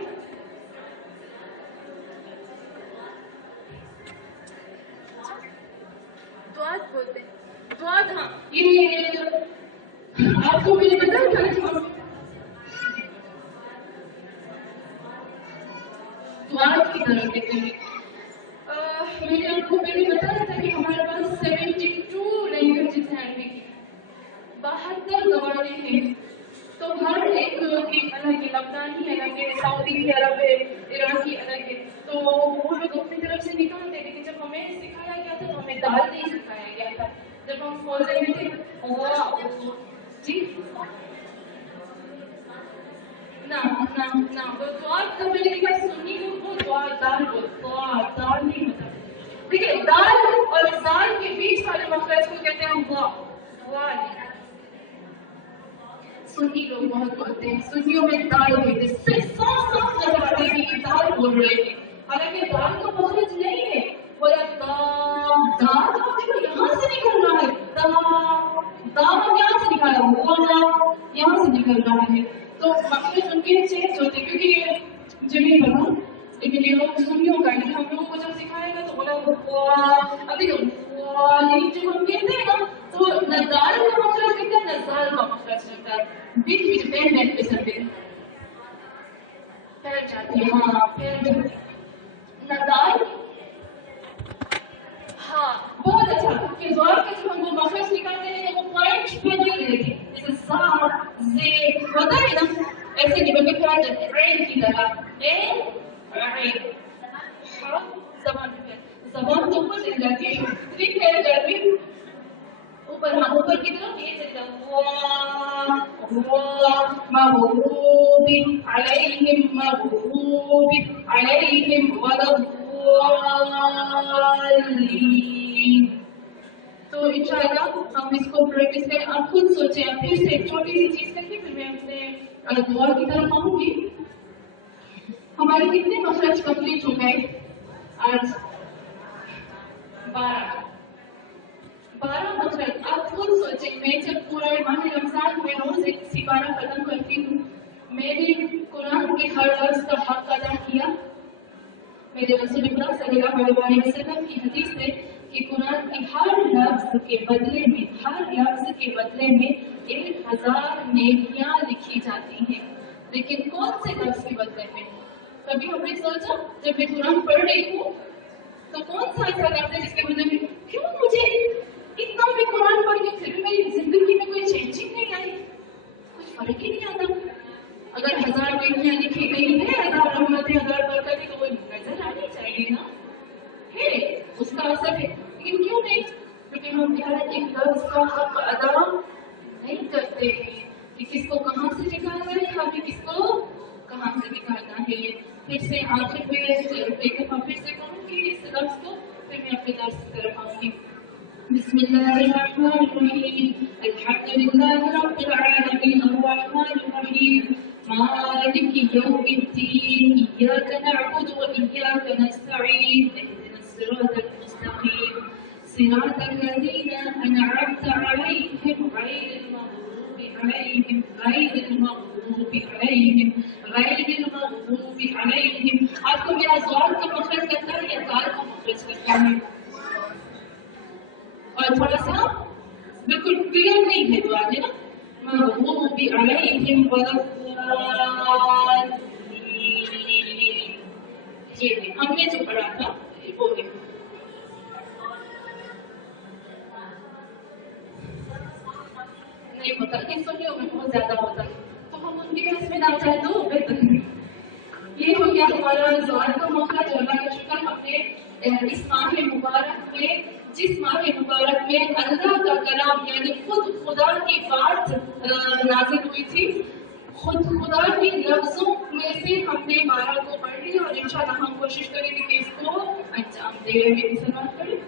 دعا بولتے ہیں، دعا. ہاں یہ آپ کو مجھے پتا ہے دعا کی طرف دیتے ہیں. میں نے آپ کو پہلے بتایا تھا کہ ہمارے پاس 72 لینگویجز ہیں عربی کی، 72 زبانیں ہیں. تو ہر ایک کی الگ ہے، لبنانی الگ ہے، سعودی کی الگ ہے، عراقی الگ ہے. تو وہ لوگ اپنی طرف سے نکالتے ہیں، لیکن جب ہمیں سکھایا گیا تھا تو ہمیں دال نہیں سکھایا گیا تھا. جب ہم بولتے ہیں جی نہ وہ دعا کا میں نے لکھا سنی وہ دعا دال کو دال نہیں ہوتا. ٹھیک ہے، دال اور زال کے بیچ والے مخرج کو کہتے ہیں دعا. سنی لوگ بہت بولتے ہیں، سنیوں میں دال ہوتے ہیں، صرف 100 نظر آتے ہیں کہ دال بول رہے ہیں، حالانکہ دال کا مخرج نہیں ہے. بولا دال یہاں سے نکل رہا ہے، دال یہاں سے نکالا ہوا یہاں سے نکل رہا ہے. تو مخرج ان کے چینج ہوتے ہیں کیونکہ یہ جمی بنا، لیکن یہ لوگ سنیوں کا نہیں. ہم لوگوں کو جب سکھایا گا تو بولا ابھی جو ہم کہتے ہیں نا تو نہ دال کا مخرج ہوتا ہے نہ زال کا مخرج ہوتا ہے، بیچ بیچ پیر پہ سکتے ہیں پھیل جاتی ہے. ہاں پھیل جاتی ہے نہ دال. ہاں بہت اچھا کہ زور کے جو ہم وہ مخرج نکالتے ہیں وہ پوائنٹ پہ نہیں دیتے، جیسے سا زے ہوتا ہے نا ایسے نہیں بلکہ پھیل جاتے ہیں عین کی طرح. عین زبان تو اوپر چل جاتی ہے، اتنی پھیل جاتی ہے اوپر. ہاں اوپر کی طرف یہ چل جاتا مغضوب علیہم ولا الضالین. تو انشاءاللہ ہم اس کو پریکٹس کریں. آپ خود سوچیں، آپ پھر سے ایک چھوٹی سی چیز کر کے پھر میں اپنے دعا کی طرف آؤں گی. ہمارے کتنے مخرج کمپلیٹ ہو گئے آج؟ 12 مخرج. آپ خود سوچیں، میں جب پورا ماہ رمضان میں روز ایک سپارہ ختم کرتی ہوں، میں نے قرآن کے ہر لفظ کا حق ادا کیا. میرے رسول اللہ صلی اللہ علیہ وسلم کی حدیث ہے کہ قرآن کے ہر لفظ کے بدلے میں 1000 نیکیاں لکھی جاتی ہیں. لیکن کون سے لفظ کے بدلے میں؟ کبھی ہم نے سوچا جب میں قرآن پڑھ رہی ہوں تو کون سا ایسا لفظ ہے جس کے بدلے میں کیوں مجھے اتنا بھی قرآن پڑھ کے پھر بھی میری زندگی میں کوئی چینجنگ نہیں آئی، کچھ فرق ہی نہیں آتا. اگر 1000 نیکیاں لکھی گئی ہے، 1000 رحمتیں، 1000 برکتیں، تو وہ نظر آنی چاہیے نا، ہے اس کا اثر ہے. لیکن کیوں نہیں؟ کیونکہ ہم ہر ایک لفظ کا حق ادا نہیں کرتے ہیں کہ کس کو کہاں سے نکالنا ہے، ہمیں کس کو کہاں سے نکالنا ہے. پھر سے آخر میں ایک دفعہ پھر سے کہوں گی اس لفظ کو، پھر میں اپنے درس کی طرف آؤں گی. بسم الله الرحمن الرحيم الحمد لله رب العالمين الرحمن الرحيم مالك يوم الدين إياك نعبد وإياك نستعين اهدنا الصراط المستقيم صراط الذين أنعمت عليهم غير المغضوب عليهم آپ کو میرا زوال کا مخرج کرتا ہے یا زال کا مخرج کرتا ہے؟ اور تھوڑا سا بالکل کلیئر نہیں ہے دعا ہے نا، مغضوب علیہم ولا الضالین. یہ ہم نے جو پڑھا تھا وہ ہے. نہیں ہوتا ان سنیوں میں بہت زیادہ ہوتا ہے، تو ہم ان زندگی میں اس میں نہ چاہے تو بہتر ہے. یہ ہو گیا ہمارا دعا کا موقع. جو اللہ کا شکر ہم نے اس ماہ مبارک میں جس ماہ مبارک میں اللہ کا کلام یعنی خود خدا کی بات نازل ہوئی تھی, خود خدا کے لفظوں میں سے ہم نے 12 کو پڑھ لیا اور انشاءاللہ ہم کوشش کریں گے کہ اس کو انجام دیں. میری سلام پڑھیں.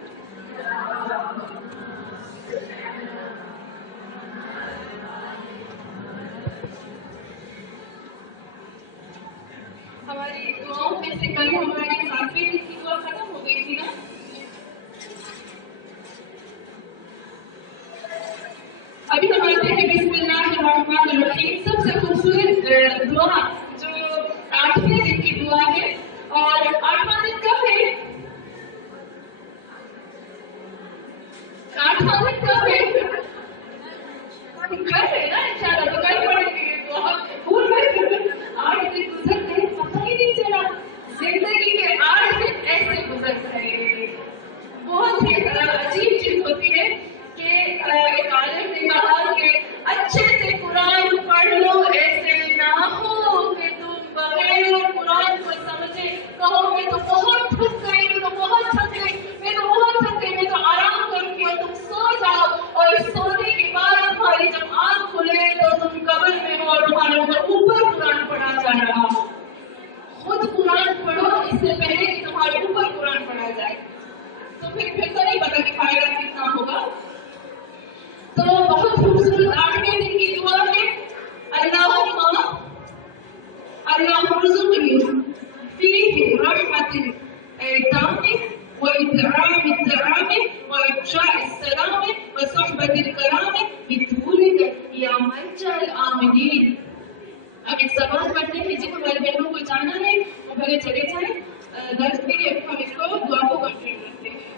ہماری دعاؤں میں سے کل ہماری 7ویں دن کی دعا ختم ہو گئی تھی نا. ابھی ہم آتے ہیں بسم اللہ الرحمن الرحیم. سب سے خوبصورت دعا جو 8ویں دن کی دعا ہے. اور 8واں دن کب ہے؟ 8واں دن کب ہے؟ کل ہے نا انشاءاللہ. تو کل پڑھیں گے یہ دعا. بھول گئے 8 دن گزر گئے پتہ ہی نہیں چلا. زندگی کے 8 دن ایسے گزر گئے. بہت ہی عجیب چیز ہوتی ہے کہ ایک عالم نے کہا کہ اچھے سے قرآن پڑھ لو, ایسے نہ ہو کہ تم بغیر قرآن کو سمجھے کہو میں تو بہت تھک گئی, میں تو بہت تھک گئی, میں تو بہت تھک گئی, میں تو آرام کروں گی. اور تم سو جاؤ اور سونے کے بعد تمہاری جب آنکھ کھلے تو تم قبر میں ہو اور تمہارے اوپر قرآن پڑھا جا رہا ہو. خود قرآن پڑھو اس سے پہلے کہ تمہارے اوپر قرآن پڑھا جائے. تو پھر تو نہیں پتا کہ فائدہ کتنا ہوگا. تو بہت خوبصورت 8ویں دن کی دعا ہے. اللہم ارزقنی فیہ رحمت تامہ وإطعام الطعام وإفشاء السلام وصحبة الكرام بطولك یا ملجأ الآمنین. اب ایک سوال پڑھتے ہیں جن ہمارے بہنوں کو جانا ہے وہ پہلے چلے جائیں. درس کے لیے ہم اس کو دعا کو کنٹینیو کرتے ہیں.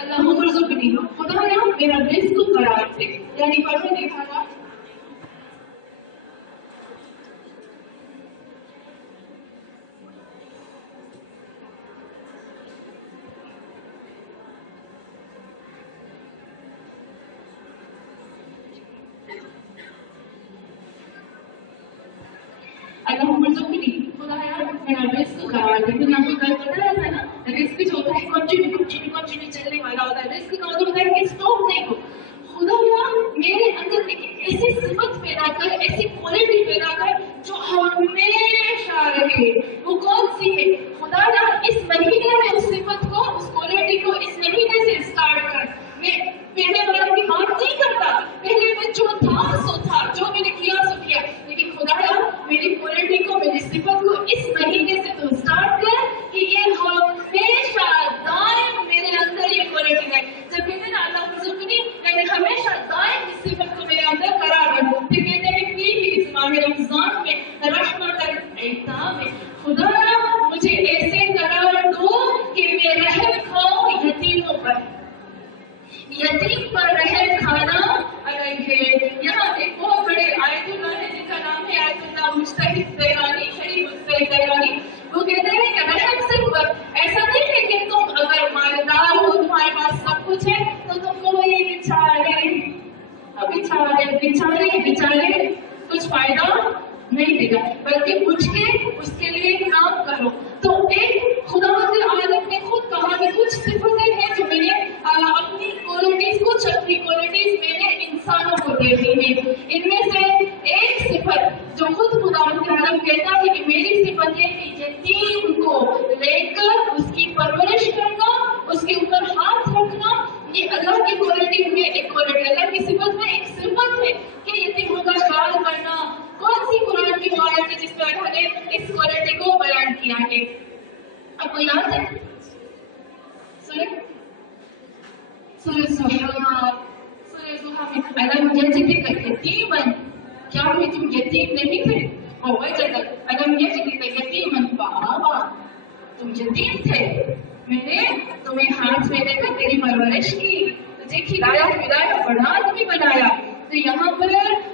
اللہم ارزقنی, خدایا میرا رزق قرار دے. یعنی پڑھو دیکھا تھا اللہم ارزقنی, خدایا میرا رزق قرار دے. تو ہم کل بتایا تھا نا رزق جو ہوتا ہے کنٹینیو چلنے والا ہوتا ہے. رزق کا مطلب ہوتا ہے کہ اسٹاپ نہیں ہو. خدایا میرے اندر ایک ایسی صفت پیدا کر, ایسی کوالٹی پیدا کر جو ہمیشہ رہے. وہ کون سی ہے؟ خدایا اس مہینے میں اس صفت کو, اس کوالٹی کو اس مہینے سے اسٹارٹ کر. میں پہلے والوں کی بات نہیں کرتا, پہلے میں جو تھا سو تھا, جو میں نے کیا سو کیا, لیکن خدایا میری کوالٹی کو, میری صفت کو اس مہینے سے تو اسٹارٹ کر کہ یہ ہمیشہ دائم میرے اندر یہ کوالٹی ہے. جب کہتے ہیں نا اللہ رزقنی یعنی ہمیشہ دائم اس صفت کو میرے اندر قرار دو. پھر کہتے ہیں کہ اس ماہ رمضان میں رحمت الایتام میں خدایا مجھے ایسے قرار دو کہ میں رحم کھاؤں یتیموں پر. یتیم پر رحم کھانا الگ ہے. یہاں ایک بہت بڑے آیت اللہ ہے جن کا نام ہے آیت اللہ مجتہد دیوانی, شریف مجتہد دیوانی. وہ کہتے ہیں کہ رحم صرف ایسا نہیں ہے کہ تم اگر مالدار ہو, تمہارے پاس سب کچھ ہے تو تم کو یہ بیچارے کچھ فائدہ نہیں دے گا, بلکہ اٹھ کے اس کے لیے کام کرو. تو ایک خدا عالم نے خود کہا کہ کچھ صفتیں ہیں جو میں نے اپنی کوالٹیز, کچھ اپنی کوالٹیز میں نے انسانوں کو دے دی ہیں. ان میں سے ایک صفت جو خود خدا عالم کہتا ہے کہ میری صفت ہے کہ یتیم کو لے کر اس کی پرورش کرنا, اس کے اوپر ہاتھ رکھنا, یہ اللہ کی کوالٹی میں ایک کوالٹی, اللہ کی صفت میں ایک صفت ہے کہ یتیموں کا خیال کرنا. کون سی قرآن کی آیت ہے جس پر اللہ نے اس کوالٹی کو بیان کیا ہے؟ آپ کو یاد ہے؟ سورہ زحا میں الم یجدک یتیما, کیا میں تم یتیم نہیں تھے؟ ووجدک الم یجدک یتیما فآویٰ, تم یتیم تھے, میں نے تمہیں ہاتھ میں لے کر تیری پرورش کی, تجھے کھلایا پلایا بڑا آدمی بنایا. تو یہاں پر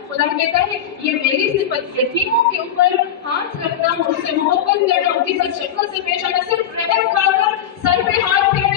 خدا کہتا ہے یہ میری صفت, یتیموں کے اوپر ہاتھ رکھنا, ان سے محبت کرنا, ان کے ساتھ شفقت سے پیش آنا, صرف رحم کھا کر سر پہ ہاتھ پھیرنا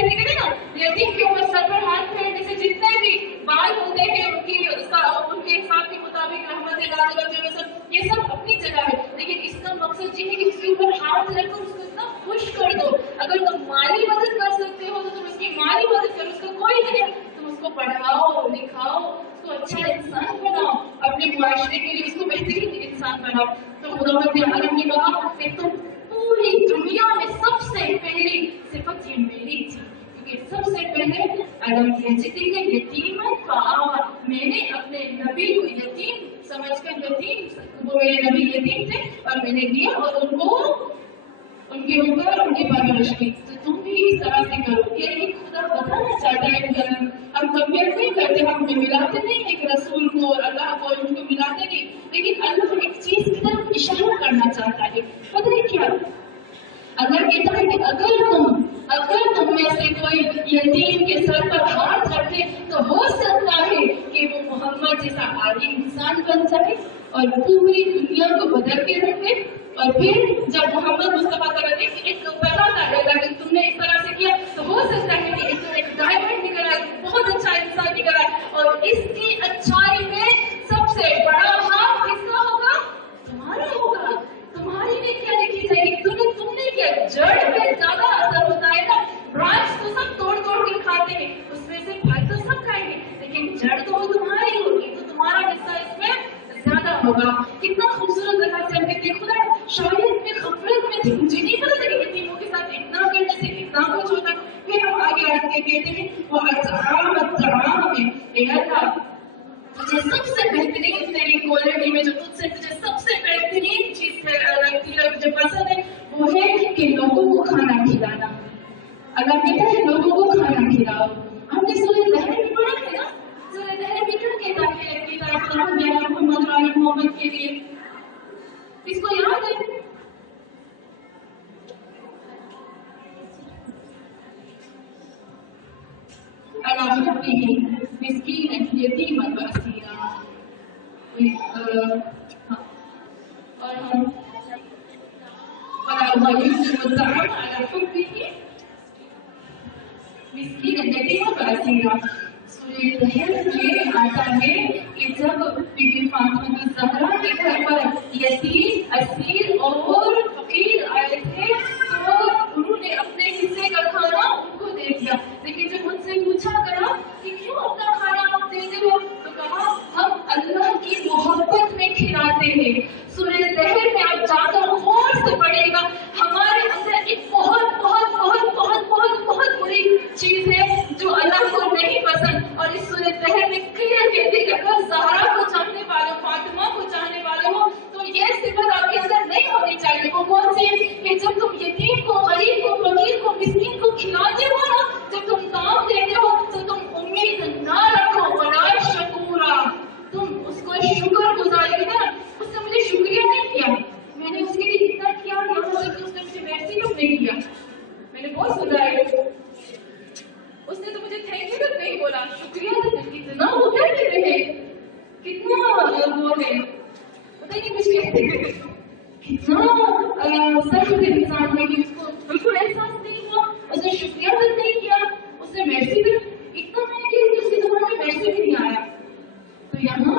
उसको पढ़ाओ लिखाओ, उसको अच्छा इंसान बनाओ, अपने मुआशरे के लिए उसको बेहतरीन इंसान बनाओ। तो खुदावंद आलम ने कहा कि तुम पूरी दुनिया में सबसे पहली सिफत ये मेरी थी, क्योंकि सबसे पहले आदम भेजती के यतीमों का मैंने अपने नबी को यतीम समझकर, यतीम वो मेरे नबी यतीम थे और मैंने दिया और उनको उनके ऊपर उनकी परवरिश की। तो तुम भी इस तरह से करो। ये खुदा बताना चाहता है। हम कंपेयर नहीं करते, हम मिलाते नहीं एक रसूल को और अल्लाह को, उनको मिलाते नहीं, लेकिन अल्लाह एक चीज की तरफ इशारा करना चाहता है। पता है क्या? अल्लाह कहता है कि अगर तुम में से कोई यतीम के सर पर हाथ रखे तो हो सकता है कि वो मोहम्मद जैसा आदि इंसान बन जाए और पूरी दुनिया को बदल के रखे। और फिर जब मोहम्मद मुस्तफा सल्लल्लाहु एक बताता है अगर तुमने इस तरह से किया तो हो सकता है कि एक डायमंड निकल आए, बहुत अच्छा इंसान निकल आए, और इसकी अच्छाई में सबसे बड़ा हाथ किसका होगा? तुम्हारा होगा। तुम्हारी ने क्या लिखी जाएगी? तुमने क्या, जड़ में ज्यादा असर होता है ना। ब्रांच तो सब तोड़ तोड़ के खाते हैं, उसमें से फल तो सब खाएंगे, लेकिन जड़ तो वो तुम्हारी होगी, तो तुम्हारा हिस्सा इसमें ज्यादा होगा। कितना खूबसूरत तरह से हमने देखा है। शायद मैं खफलत में थी, मुझे नहीं पता था कि यतीमों के साथ इतना करने से कितना कुछ होता है। फिर हम आगे आगे कहते हैं वो अतराम में तुझे सबसे बेहतरीन तेरी क्वालिटी में जो तुझसे तुझे सबसे बेहतरीन चीज लगती है, मुझे पसंद है, वो है कि लोगों को खाना खिलाना। अल्लाह कहता है लोगों को खाना खिलाओ। हमने सूरह ज़हर में पढ़ा है ना, सूरह ज़हर में क्या कहता है कि मोहम्मद के लिए, इसको याद है? मिस्कीन यतीमन व असीरा। और हम मिस्कीन यतीमन व असीरा सूरह ज़हर में आता है कि जब बीबी फातिमा ज़हरा के घर पर यतीम, असीर और फकीर आए थे तो उन्होंने अपने हिस्से का खाना उनको दे दिया। लेकिन जब उनसे पूछा गया कि क्यों अपना खाना आप देते हो, तो कहा हम अल्लाह की मोहब्बत में खिलाते हैं। सूरह ज़हर में आप जाकर गौर से पढ़ेगा, हमारे अंदर एक बहुत बहुत बहुत बहुत बहुत बहुत बुरी चीज है जो अल्लाह को नहीं पसंद। और इस सूरह ज़हर में क्लियर कहते हैं कि अगर ज़हरा को चाहने वाले, फातिमा को चाहने वाले हो तो ये सिफत आपके अंदर नहीं होनी चाहिए। वो कौन सी है? कि जब तुम यतीम को, गरीब को, फकीर को, मिस्कीन को खिलाते हो ना, जब तुम काम देते हो तो तुम उम्मीद ना रखो वला शकूरा, तुम उसको शुक्रगुजारी ना, उसने मुझे शुक्रिया नहीं किया, मैंने उसके लिए इतना किया, उसने मुझे वैसे लोग नहीं किया, मैंने बहुत सुना है, उसने तो मुझे थैंक यू तक नहीं बोला, शुक्रिया तो कितना वो क्या कहते हैं, कितना वो है, पता नहीं कुछ कहते हैं, कितना सख्त इंसान है कि उसको बिल्कुल एहसास नहीं हुआ, उसने शुक्रिया तक नहीं किया, उसने मैसेज भी इतना मैंने किया कि उसकी दुकान में मैसेज भी नहीं आया। तो यहाँ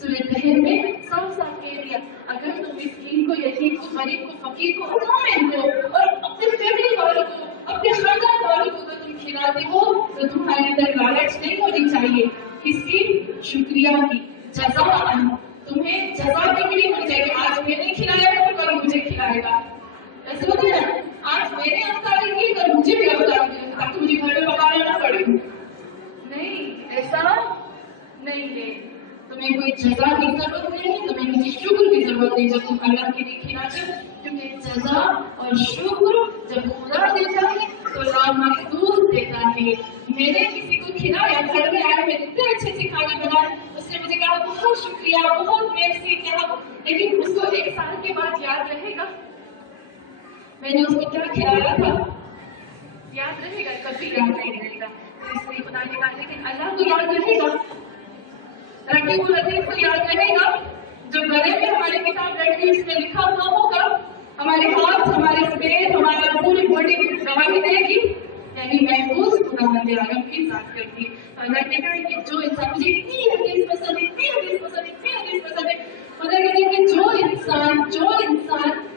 सूरह ज़हर में साफ साफ कह दिया, अगर तुम मिस्कीन को, यतीम को, गरीब को, फकीर को, अनाम को और अपने फैमिली वालों को, अपने खानदान वालों को तुम खिलाते हो तो तुम्हारे अंदर लालच नहीं होनी चाहिए। किसकी? शुक्रिया की, जज़ा। तुम्हें जज़ा भी नहीं होनी चाहिए, आज मैंने खिलाया तो कल मुझे खिलाएगा, ऐसे होता है ना, आज मैंने अफ्तारी की कल मुझे भी अफ्तारी की, अब तो मुझे घर में पकाना ना पड़े, नहीं, ऐसा नहीं है। तुम्हें कोई जज़ा की जरूरत नहीं है, तुम्हें किसी शुक्र की जरूरत नहीं जब तुम अल्लाह के लिए खिलाते हो, क्योंकि जज़ा और शुक्र जब खुदा देता है तो लामहदूद देता है। मैंने किसी को खिलाया, घर में आए, मैंने इतने अच्छे से खाना बनाया, उसने मुझे कहा बहुत शुक्रिया, बहुत मेर्सी कहा, लेकिन उसको एक साल के बाद याद रहेगा मैंने उसको क्या खिलाया था, याद रहेगा? कभी याद नहीं रहेगा। इसलिए खुदा ने कहा लेकिन अल्लाह को याद रहेगा, रकीबुल अतीब को याद रहेगा, जो गले में हमारे किताब लड़की उसमें लिखा हुआ होगा, हमारे हाथ, हमारे पैर, हमारा पूरी बॉडी गवाही देगी, यानी महफूज खुदावंद आलम की साथ करती है। तो अल्लाह कहता है कि जो इंसान, मुझे इतनी हदीस पसंद है, इतनी हदीस पसंद है, इतनी हदीस पसंद है, खुदा कहते हैं कि जो इंसान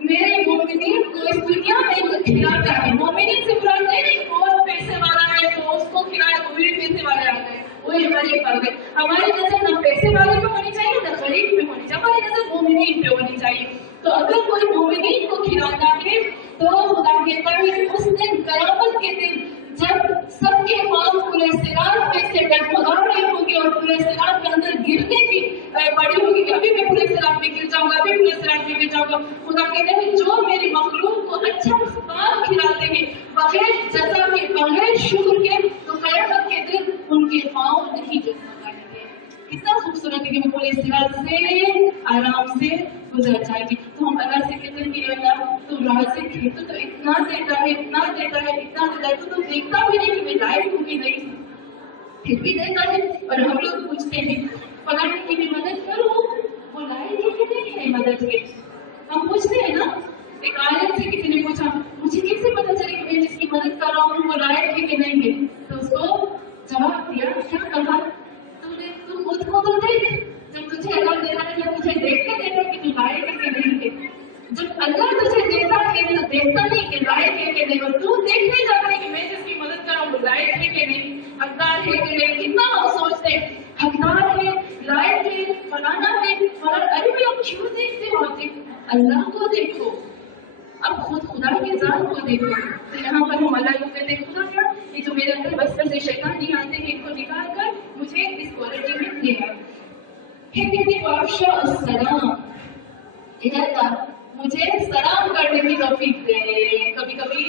मेरे मोमिनीन को इस दुनिया में खिलाता है, मोमिनीन से बुरा नहीं, बहुत पैसे वाला है तो उसको खिलाया तो भी पैसे वाले आ لیکن اس دن قیامت کے دن جب سب کے پاؤں پورے صراط میں سے ڈگمگا رہے ہوں گے اور پورے صراط کے اندر گرنے کی پڑی ہوگی کہ ابھی میں پورے صراط میں گر جاؤں گا، ابھی پورے صراط میں گر جاؤں گا، خدا کہتے ہیں جو میری مخلوق کو اچھا کام کھلاتے ہیں بغیر جزا کے بغیر شکر کے، تو قیامت کے دن ان کے پاؤں نہیں ڈگمگائیں گے۔ کتنا خوبصورت ہے کہ وہ پورے صراط سے آرام سے گزر جائے گی۔ تو ہم اللہ سے کہتے ہیں کہ اللہ تو رازق ہے، تو اتنا دیتا ہے، اتنا دیتا ہے، اتنا دیتا ہے، تو دیکھتا بھی نہیں کہ میں لائق ہوں کہ نہیں، پھر بھی دیتا ہے۔ اور ہم لوگ پوچھتے ہیں فلاں کی بھی مدد کروں، وہ لائق ہے کہ نہیں ہے مدد کے؟ ہم پوچھتے ہیں نا، ایک عالم سے کسی نے پوچھا مجھے کیسے پتا چلے کہ میں جس کی مدد کر رہا ہوں وہ لائق ہے کہ نہیں ہے؟ تو اس کو جواب دیا، کیا کہا؟ تم خود کو تو دیکھ، جب تجھے اللہ دیتا ہے جب تجھے دیکھ کے دیتا ہے کہ تو لائق ہے کہ نہیں ہے۔ جب اللہ تجھے دیتا ہے تو دیکھتا نہیں کہ لائق ہے کہ نہیں، اور تو دیکھنے جاتا ہے کہ میں جس کی مدد کر رہا ہوں وہ لائق ہے کہ نہیں، حقدار ہے کہ نہیں۔ کتنا ہم سوچتے ہیں حقدار ہے، لائق ہے، فلانا ہے، فلانا، ارے بھائی آپ کیوں دیکھتے ہو؟ اللہ کو دیکھو، اب خود خدا کی ذات کو دیکھو۔ تو یہاں پر ہم اللہ کو کہتے ہیں خدا کیا یہ جو میرے اندر بس سے شیطان نہیں آتے ہیں ان کو نکال کر مجھے اس کوالٹی میں دے آئے۔ پھر کہتے ہیں وافشا السلام، اللہ مجھے سلام کرنے کی توفیق دے۔ کبھی کبھی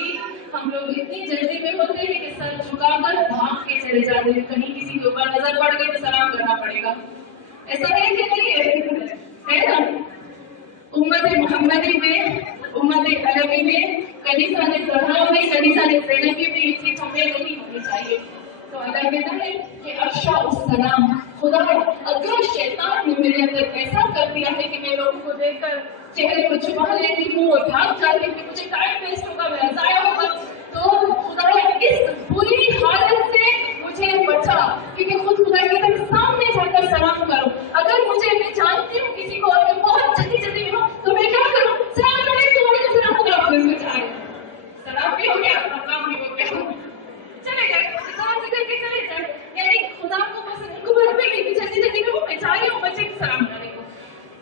ہم لوگ اتنی جلدی میں ہوتے ہیں کہ سر جھکا کر بھاگ کے چلے جاتے ہیں، کہیں کسی کے اوپر نظر پڑ گئی تو سلام کرنا پڑے گا، ایسا ہے کہ نہیں ہے نا؟ امت محمدی میں، امت عربی میں، کنیسہ نے زہرا میں، کنیسہ نے زینبی میں یہ چیز ہمیں نہیں ہونی چاہیے۔ تو اللہ کہتا ہے کہ افشا السلام، خدا اگر شیطان نے میرے اندر ایسا کر دیا ہے کہ میں لوگوں کو دیکھ کر چہرے کو چھپا لیتی ہوں اور بھاگ جاتی ہوں کہ مجھے ٹائم ویسٹ ہوگا، میرا ضائع ہوگا، تو خدا اس بری حالت سے مجھے بچا، کیونکہ خود خدا کہتا ہے سامنے جا کر سلام کرو۔ اگر مجھے میں جانتی ہوں کسی کو اور میں بہت جلدی جلدی میں ہوں تو میں کیا کروں؟ سلام علیکم وعلیکم السلام، خدا حافظ میں جائے، سلام بھی ہو گیا، کام بھی ہو گیا، چلے گئے، سلام سے کر کے چلے جائے۔ یعنی خدا کو بس ان کو بھر میں جلدی جلدی میں میں جا رہی ہوں بچے کو سلام علیکم۔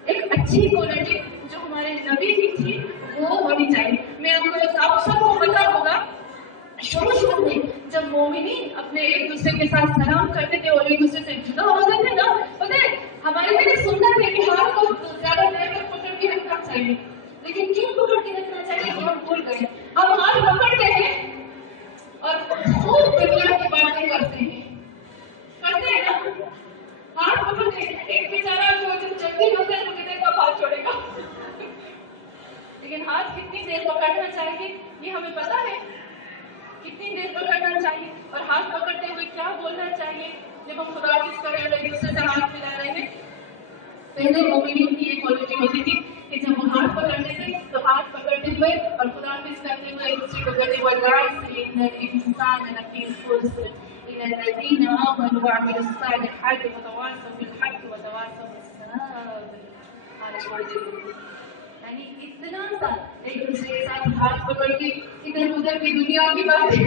ایک اچھی کوالٹی جو ہمارے نبی کی تھی وہ ہونی چاہیے۔ میں آپ سب کو پتا ہوگا شروع میں جب مومنین اپنے ایک دوسرے کے ساتھ سلام کرتے تھے اور ایک دوسرے سے جدا ہوتے تھے نا، پتہ ہے ہمارے لیے سنت ہے کہ ہاتھ کو زیادہ دیر تک پکڑ کے رکھنا چاہیے، لیکن کیوں پکڑ کے رکھنا چاہیے کہ ہم بھول گئے۔ ہم ہاتھ پکڑتے ہیں اور خوب دنیا کی باتیں کرتے ہیں نا، ہاتھ پکڑتے ہیں، ایک بیچارہ جو جلدی ہوتا ہے تو کہتے ہیں کب ہاتھ چھوڑے گا، لیکن ہاتھ کتنی دیر پکڑنا چاہیے یہ ہمیں پتا ہے، کتنی دیر پکڑنا چاہیے اور ہاتھ پکڑتے ہوئے کیا بولنا چاہیے جب ہم خدا کی کرے اور ایک دوسرے سے ہاتھ ملا رہے ہیں۔ پہلے مومنین کی ایک کوالٹی ہوتی تھی کہ جب وہ ہاتھ پکڑتے تھے تو ہاتھ پکڑتے ہوئے اور خدا حافظ کرتے ہوئے ایک دوسرے کو کہتے والعصر ان الانسان لفی خسر الا الذین آمنوا وعملوا الصالحات وتواصوا بالحق وتواصوا بالصبر۔ چھوڑ دیتے، یعنی اتنا سا ایک دوسرے کے ساتھ ہاتھ پکڑ کے ادھر ادھر کی دنیا کی باتیں،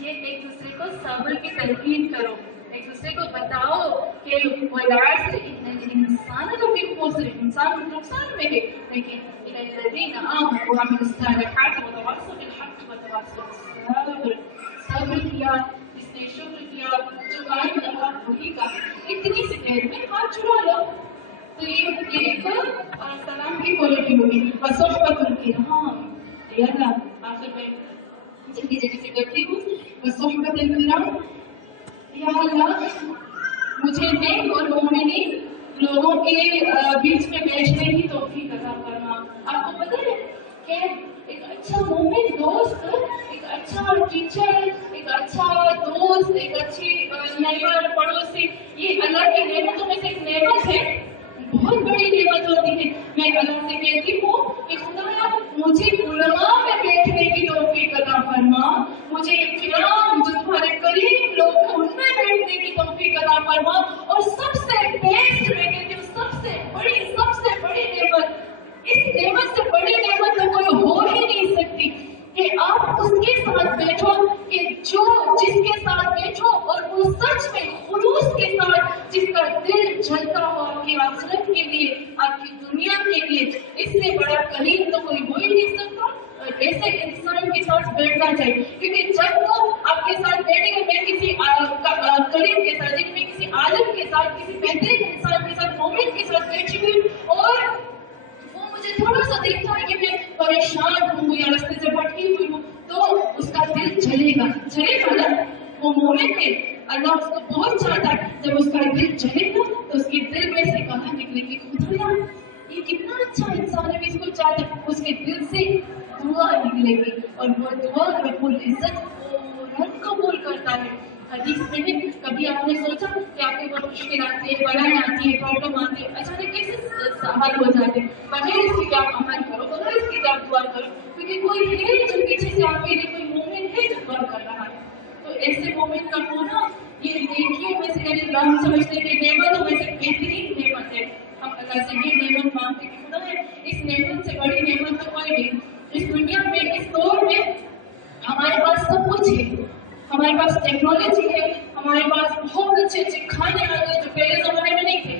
یہ ایک دوسرے کو صبر کی تلقین کرو، ایک دوسرے کو بتاؤ کہ والعصر ان الانسان لفی خسر، انسان نقصان میں ہے، لیکن الا الذین آمنوا وعملوا الصالحات وتواصوا بالحق وتواصوا بالصبر، صبر کیا، اس نے شکر کیا، جو قائم رہا وہی کا، اتنی سی دیر میں ہاتھ چھڑا لو۔ تو یہ ایک سلام کی کوالٹی ہوگی، وصحبۃ الکرام، یا اللہ آخر میں جلدی جلدی سے کرتی ہوں، وصحبۃ الکرام، یا اللہ مجھے نیک اور مومنین لوگوں کے بیچ میں بیٹھنے کی توفیق عطا فرما۔ آپ کو پتہ ہے کہ ایک اچھا مومن دوست، ایک اچھا ٹیچر، ایک اچھا دوست، ایک اچھی نیبر، پڑوسی، یہ اللہ کی نعمتوں میں سے ایک نعمت ہے، بہت بڑی نعمت ہوتی ہے۔ میں اللہ سے کہتی ہوں کہ خدایا مجھے علماء میں بیٹھنے کی توفیق عطا فرما، مجھے کرام جو تمہارے قریب لوگ ہیں ان میں بیٹھنے کی توفیق عطا فرما، اور سب سے بیسٹ میں کہتی ہوں سب سے بڑی نعمت، اس نعمت سے بڑی نعمت تو کوئی ہو ہی نہیں سکتی کہ آپ اس کے ساتھ بیٹھو کہ جو جس کے ساتھ بیٹھو اور وہ سچ میں خلوص کے ساتھ جس کا دل جلتا ہو آپ کی آخرت کے لیے، آپ کی دنیا کے لیے، اس سے بڑا کریم تو کوئی ہو ہی نہیں سکتا۔ اور ऐसे इंसान के साथ बैठना चाहिए, क्योंकि जब वो आपके साथ बैठेगा, मैं किसी करीब के साथ, मैं किसी आलिम के साथ, किसी बेहतरीन इंसान के साथ, मोमिन के साथ बैठी हुई और वो मुझे थोड़ा सा देखता है कि मैं परेशान हूँ या रास्ते से भटकी हुई हूँ, तो उसका दिल जलेगा ना। वो मोमिन है, अल्लाह उसको बहुत चाहता है, जब उसका दिल जलेगा तो उसके दिल में से कहा निकलेगी, खुदाया ये कितना अच्छा इंसान है, मैं इसको चाहता हूँ। उसके दिल से दुआ निकलेगी और वो दुआ रब्बुल इज्जत फौरन कबूल करता है। हदीस में है, कभी आपने सोचा कि आपके बहुत मुश्किल आती है, बड़ाई आती है, प्रॉब्लम आती है, अचानक कैसे हल हो जाते हैं? बगैर इसके कि आप अमल करो, बगैर इसके कि आप दुआ करो, क्योंकि कोई है जो पीछे से आपके लिए, कोई मोमिन है जो दुआ कर रहा है। तो ऐसे मोमिन का होना ये नेकियों में से, यानी हम समझते हैं कि नेमतों में से बेहतरीन नेमत है। हम अल्लाह से ये नेमत मांगते कि खुदा है, इस नेमत से बड़ी नेमत तो कोई नहीं। इस दुनिया में, इस दौर में हमारे पास सब कुछ है, हमारे पास टेक्नोलॉजी है, हमारे पास बहुत अच्छे अच्छे खाने आ गए जो पहले जमाने में नहीं थे।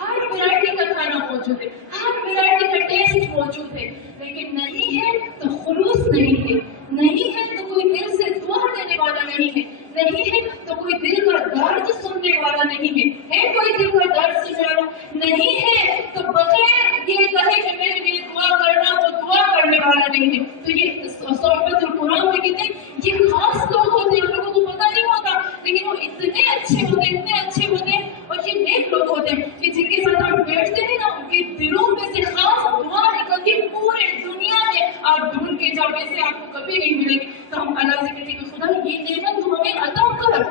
हर वैरायटी का खाना मौजूद है, हर वैरायटी का टेस्ट मौजूद है, लेकिन नहीं है तो खुलूस नहीं है, नहीं है तो कोई दिल से दुआ देने वाला नहीं है, नहीं है तो कोई दिल का दर्द सुनने वाला नहीं है कोई दिल का दर्द सुनने वाला नहीं है, तो बगैर ये कहे कि मेरे लिए दुआ करना, वो दुआ करने वाला नहीं है। तो ये सोहबतुल कुरान में कहते हैं ये खास लोग होते हैं, लोगों को पता नहीं होता, लेकिन वो इतने अच्छे होते हैं और ये नेक लोग होते हैं कि जिनके साथ आप बैठते हैं ना, उनके दिलों में से खास दुआ निकलती है, पूरे दुनिया में आप ढूंढ के जाओ, वैसे आपको कभी नहीं मिलेगी। तो हम अल्लाह से कहते हैं खुदा ये नेमत तो हमें अता कर,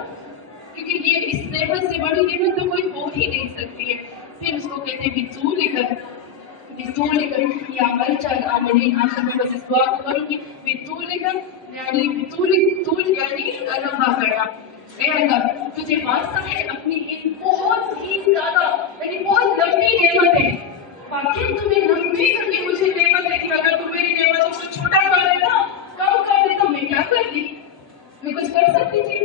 क्योंकि ये इस नेमत से बड़ी नेमत तो कोई हो ही नहीं सकती है। फिर उसको कहते हैं बितूल लेकर या अमल चल आमिन। आखिर में बस इस दुआ को करूंगी, बितूल लेकर यानी बितूल यानी लंबा करना। ए अल्लाह तुझे वास्ता है अपनी इन बहुत ही ज्यादा यानी बहुत लंबी नेमत है, बाकी तुम्हें लंबी करके मुझे नेमत है कि अगर तुम मेरी नेमतों को छोटा कर देता, कम कर देता, मैं क्या करती? मैं कुछ कर सकती थी?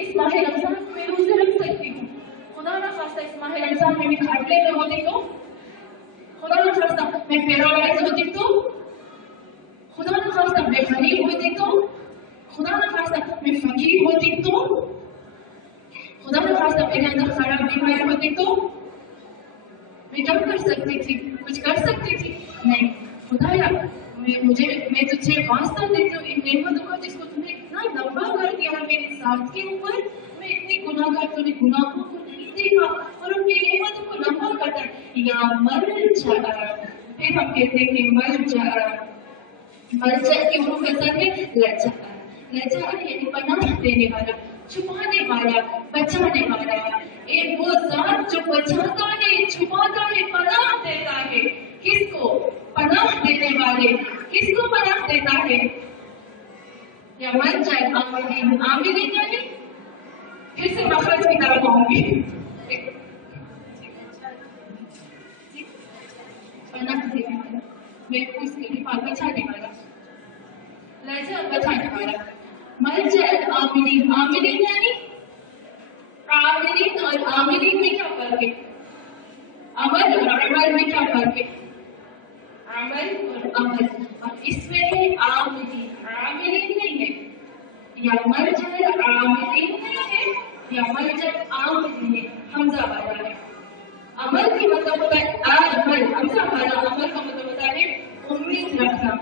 इस माह रमजान को मैं रोजे रख सकती हूँ, खुदा ना खास्ता इस माह रमजान में मैं खाटले में होती तो, खुदा ना खास्ता मैं पैरालाइज होती तो, खुदा ना खास्ता मैं गरीब होती तो, खुदा ना खास्ता मैं फकीर होती तो, खुदा ना खास्ता मेरे अंदर खराब बीमारी होती तो, मैं क्या कर सकती थी? कुछ कर सकती थी? नहीं। खुदाया मैं तुझे वास्ता देती हूँ इन नेमतों का जिसको तुमने इतना लंबा कर दिया है मेरे साथ के ऊपर। मैं इतनी गुनाहगार, तूने गुनाहों को नहीं देखा और उनकी नेमतों को लंबा करता है। या मर जा, फिर हम कहते हैं कि मर जा के रूह कैसा है? लज्जा यानी पनाह देने वाला, छुपाने वाला, बचाने वाला, एक वो जात जो बचाता है, छुपाता है, पनाह देता है। किसको पनाह देने वाले? किसको पनाह देता है? या मन चाहे आमिन यानी फिर से मखरज की तरफ आऊंगी। पनाह देने वाला, मैं उसके बचाने वाला, लज्जा बचाने वाला। मन चाहे आमिन यानी आमिन और आमिन में क्या फर्क है? अमल और अमल में क्या फर्क है? अमल और अमल, और इसमें है आमिन नहीं है, या मर्जर आमिन नहीं है, या मर्जर आमिन है, हमजा वाला है। अमल का मतलब होता है अमल, हमजा वाला अमल का मतलब होता है उम्मीद रखना,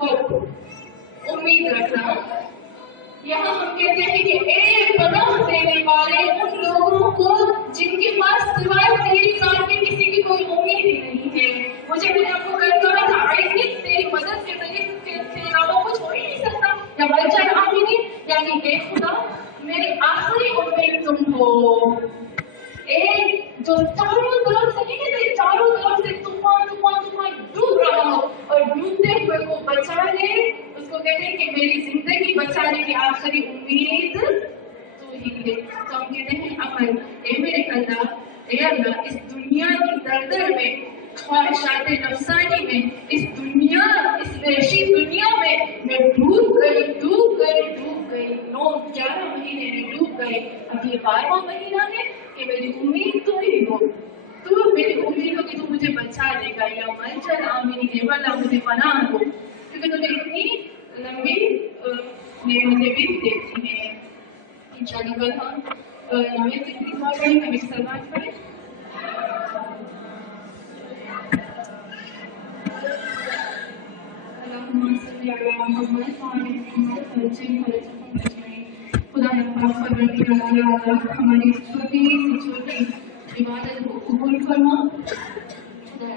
होप, उम्मीद रखना। यहाँ हम कहते हैं कि एक पनाह देने वाले उन लोगों को जिनके पास सिवाय तेरी जात के किसी की कोई उम्मीद ही नहीं है। मुझे मैंने आपको कल कहा था, तेरी मदद के अलावा कुछ हो ही नहीं सकता। या वजह आमिनी यानी हे खुदा मेरी आखिरी उम्मीद तुम हो, एक जो चारों तरफ से नहीं कहते, चारों तरफ से तूफान डूब रहा हो और डूबते हुए को बचा ले, उसको कहते हैं कि मेरी जिंदगी बचाने की आखिरी उम्मीद तू ही है। तो हम कहते हैं अमल, ए मेरे अल्लाह, ए अल्लाह इस दुनिया की दरदर में, ख्वाहिशात नफसानी में, इस वहशी दुनिया में मैं डूब गई 11 महीने में डूब गए। अब ये 12वां महीना है कि मेरी उम्मीद तू ही हो, तू मेरी उम्मीद हो कि तू मुझे बचा लेगा। या मन चल आमीन, हे अल्लाह मुझे पनाह पनाह हो, क्योंकि तुझे इतनी लंबी नेमतें भी देती हैं। इंशाअल्लाह कल हम नावेद की दुआ करें, हम एक सलात पढ़ें। खुदा हमारी छोटी से छोटी इबादत को कबूल फरमा। खुदा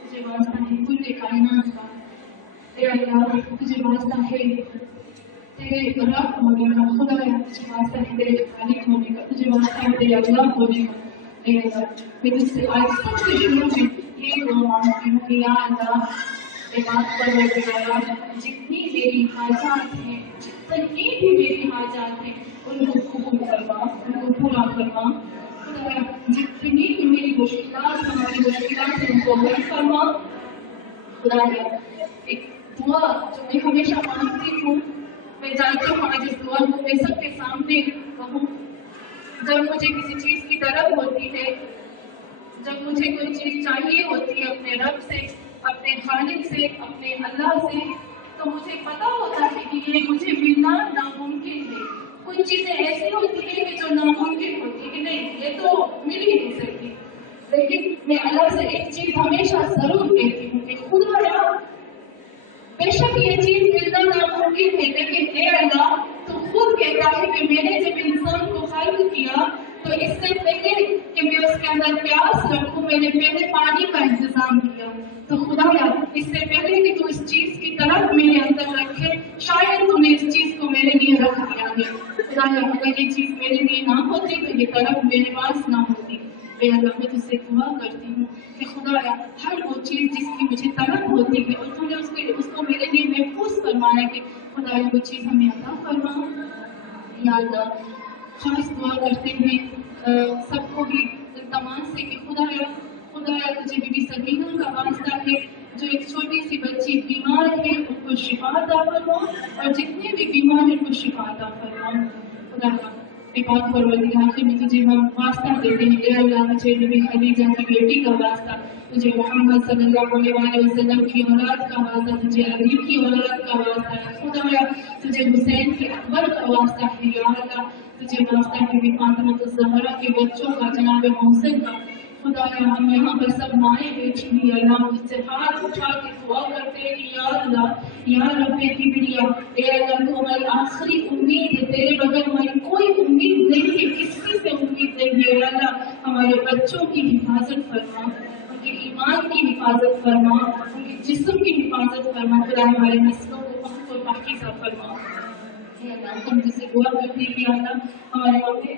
तुझे वास्ता है कुल कायनात का, अल्लाह तुझे वास्ता है तेरे रब होने का, खुदा तुझे वास्ता है तेरे खालिक होने का, तुझे वास्ता है तेरे अल्लाह होने का। अल्लाह मैं तुझसे आज सबसे शुरू में ये दुआ मांगती हूँ कि या अल्लाह ये बात पर जितनी मेरी हाजात हैं, जितनी भी मेरी हाजात हैं, उनको कबूल फरमा, उनको पूरा फरमा। खुदा जितनी भी मेरी मुश्किलात, हमारी मुश्किलात हैं, उनको हल फरमा। खुदा एक दुआ जो मैं हमेशा मांगती हूँ, मैं जानती हूँ आज इस दुआ को मैं सबके सामने कहूँ। जब मुझे किसी चीज़ की तलब होती है, जब मुझे कोई चीज़ चाहिए होती है अपने रब से, अपने खालिक से, अपने अल्लाह से, तो मुझे पता होता है कि ये मुझे मिलना नामुमकिन है। कुछ चीज़ें ऐसी होती है कि जो नामुमकिन होती है कि नहीं ये तो मिल ही नहीं सकती, लेकिन मैं अल्लाह से एक चीज़ हमेशा जरूर कहती हूँ कि खुदा बेशक ये चीज़ मिलना नामुमकिन है, लेकिन ए अल्लाह तो खुद कहता है कि मैंने जब इंसान को खल्क किया तो इससे पहले कि मैं उसके अंदर प्यास रखूं, मैंने पहले पानी का इंतजाम किया। तो खुदा इससे पहले कि तू इस चीज़ की तरफ मेरे अंदर रखे, शायद तूने इस चीज़ को मेरे लिए रख दिया है। खुदा अगर ये चीज़ मेरे लिए ना होती तो ये तरफ मेरे पास ना होती। अल्लाह मैं तुझसे दुआ करती हूँ कि खुदा हर वो चीज़ जिसकी मुझे तलब होती है और तूने उसको मेरे लिए महफूज फरमाया कि खुदा वो चीज़ हमें अता फरमा। या अल्लाह खास दुआ करते हैं सबको भी तमाम से कि खुदा तुझे बीबी सकीना का वास्ता है जो एक छोटी सी बच्ची बीमार है, उनको शिफा अता फरमा, और जितने भी बीमार हैं उनको शिफा अता फरमा। खुदा एक बात आखिर में तुझे हम वास्ता देते हैं, ए अल्लाह मुझे नबी खदीजा की बेटी का वास्ता, तुझे मोहम्मद सल्लल्लाहु अलैहि वसल्लम की औलाद का वास्ता, तुझे अली की औलाद का वास्ता है खुदा, तुझे हुसैन के अकबर का वास्ता है या अल्लाह, तुझे वास्ता है कि फातिमा ज़हरा के बच्चों का, जनाब मोहसिन का। खुदा हम यहाँ पर सब माएँ बैठी हुई अल्लाह मुझसे हाथ उठा के दुआ करते हैं कि या अल्लाह या रब्बे किबरिया, ए अल्लाह तू हमारी आखिरी उम्मीद है, तेरे बगैर हमारी कोई उम्मीद नहीं है, किसी से उम्मीद नहीं है। अल्लाह हमारे बच्चों की हिफाजत फरमा, उनके ईमान की हिफाजत फरमा, उनके जिस्म की हिफाजत फरमा। खुदा हमारे नस्लों को पाकीज़ा फरमा। तुम जिसे दुआ करते हैं कि अल्लाह हमारे मम्मी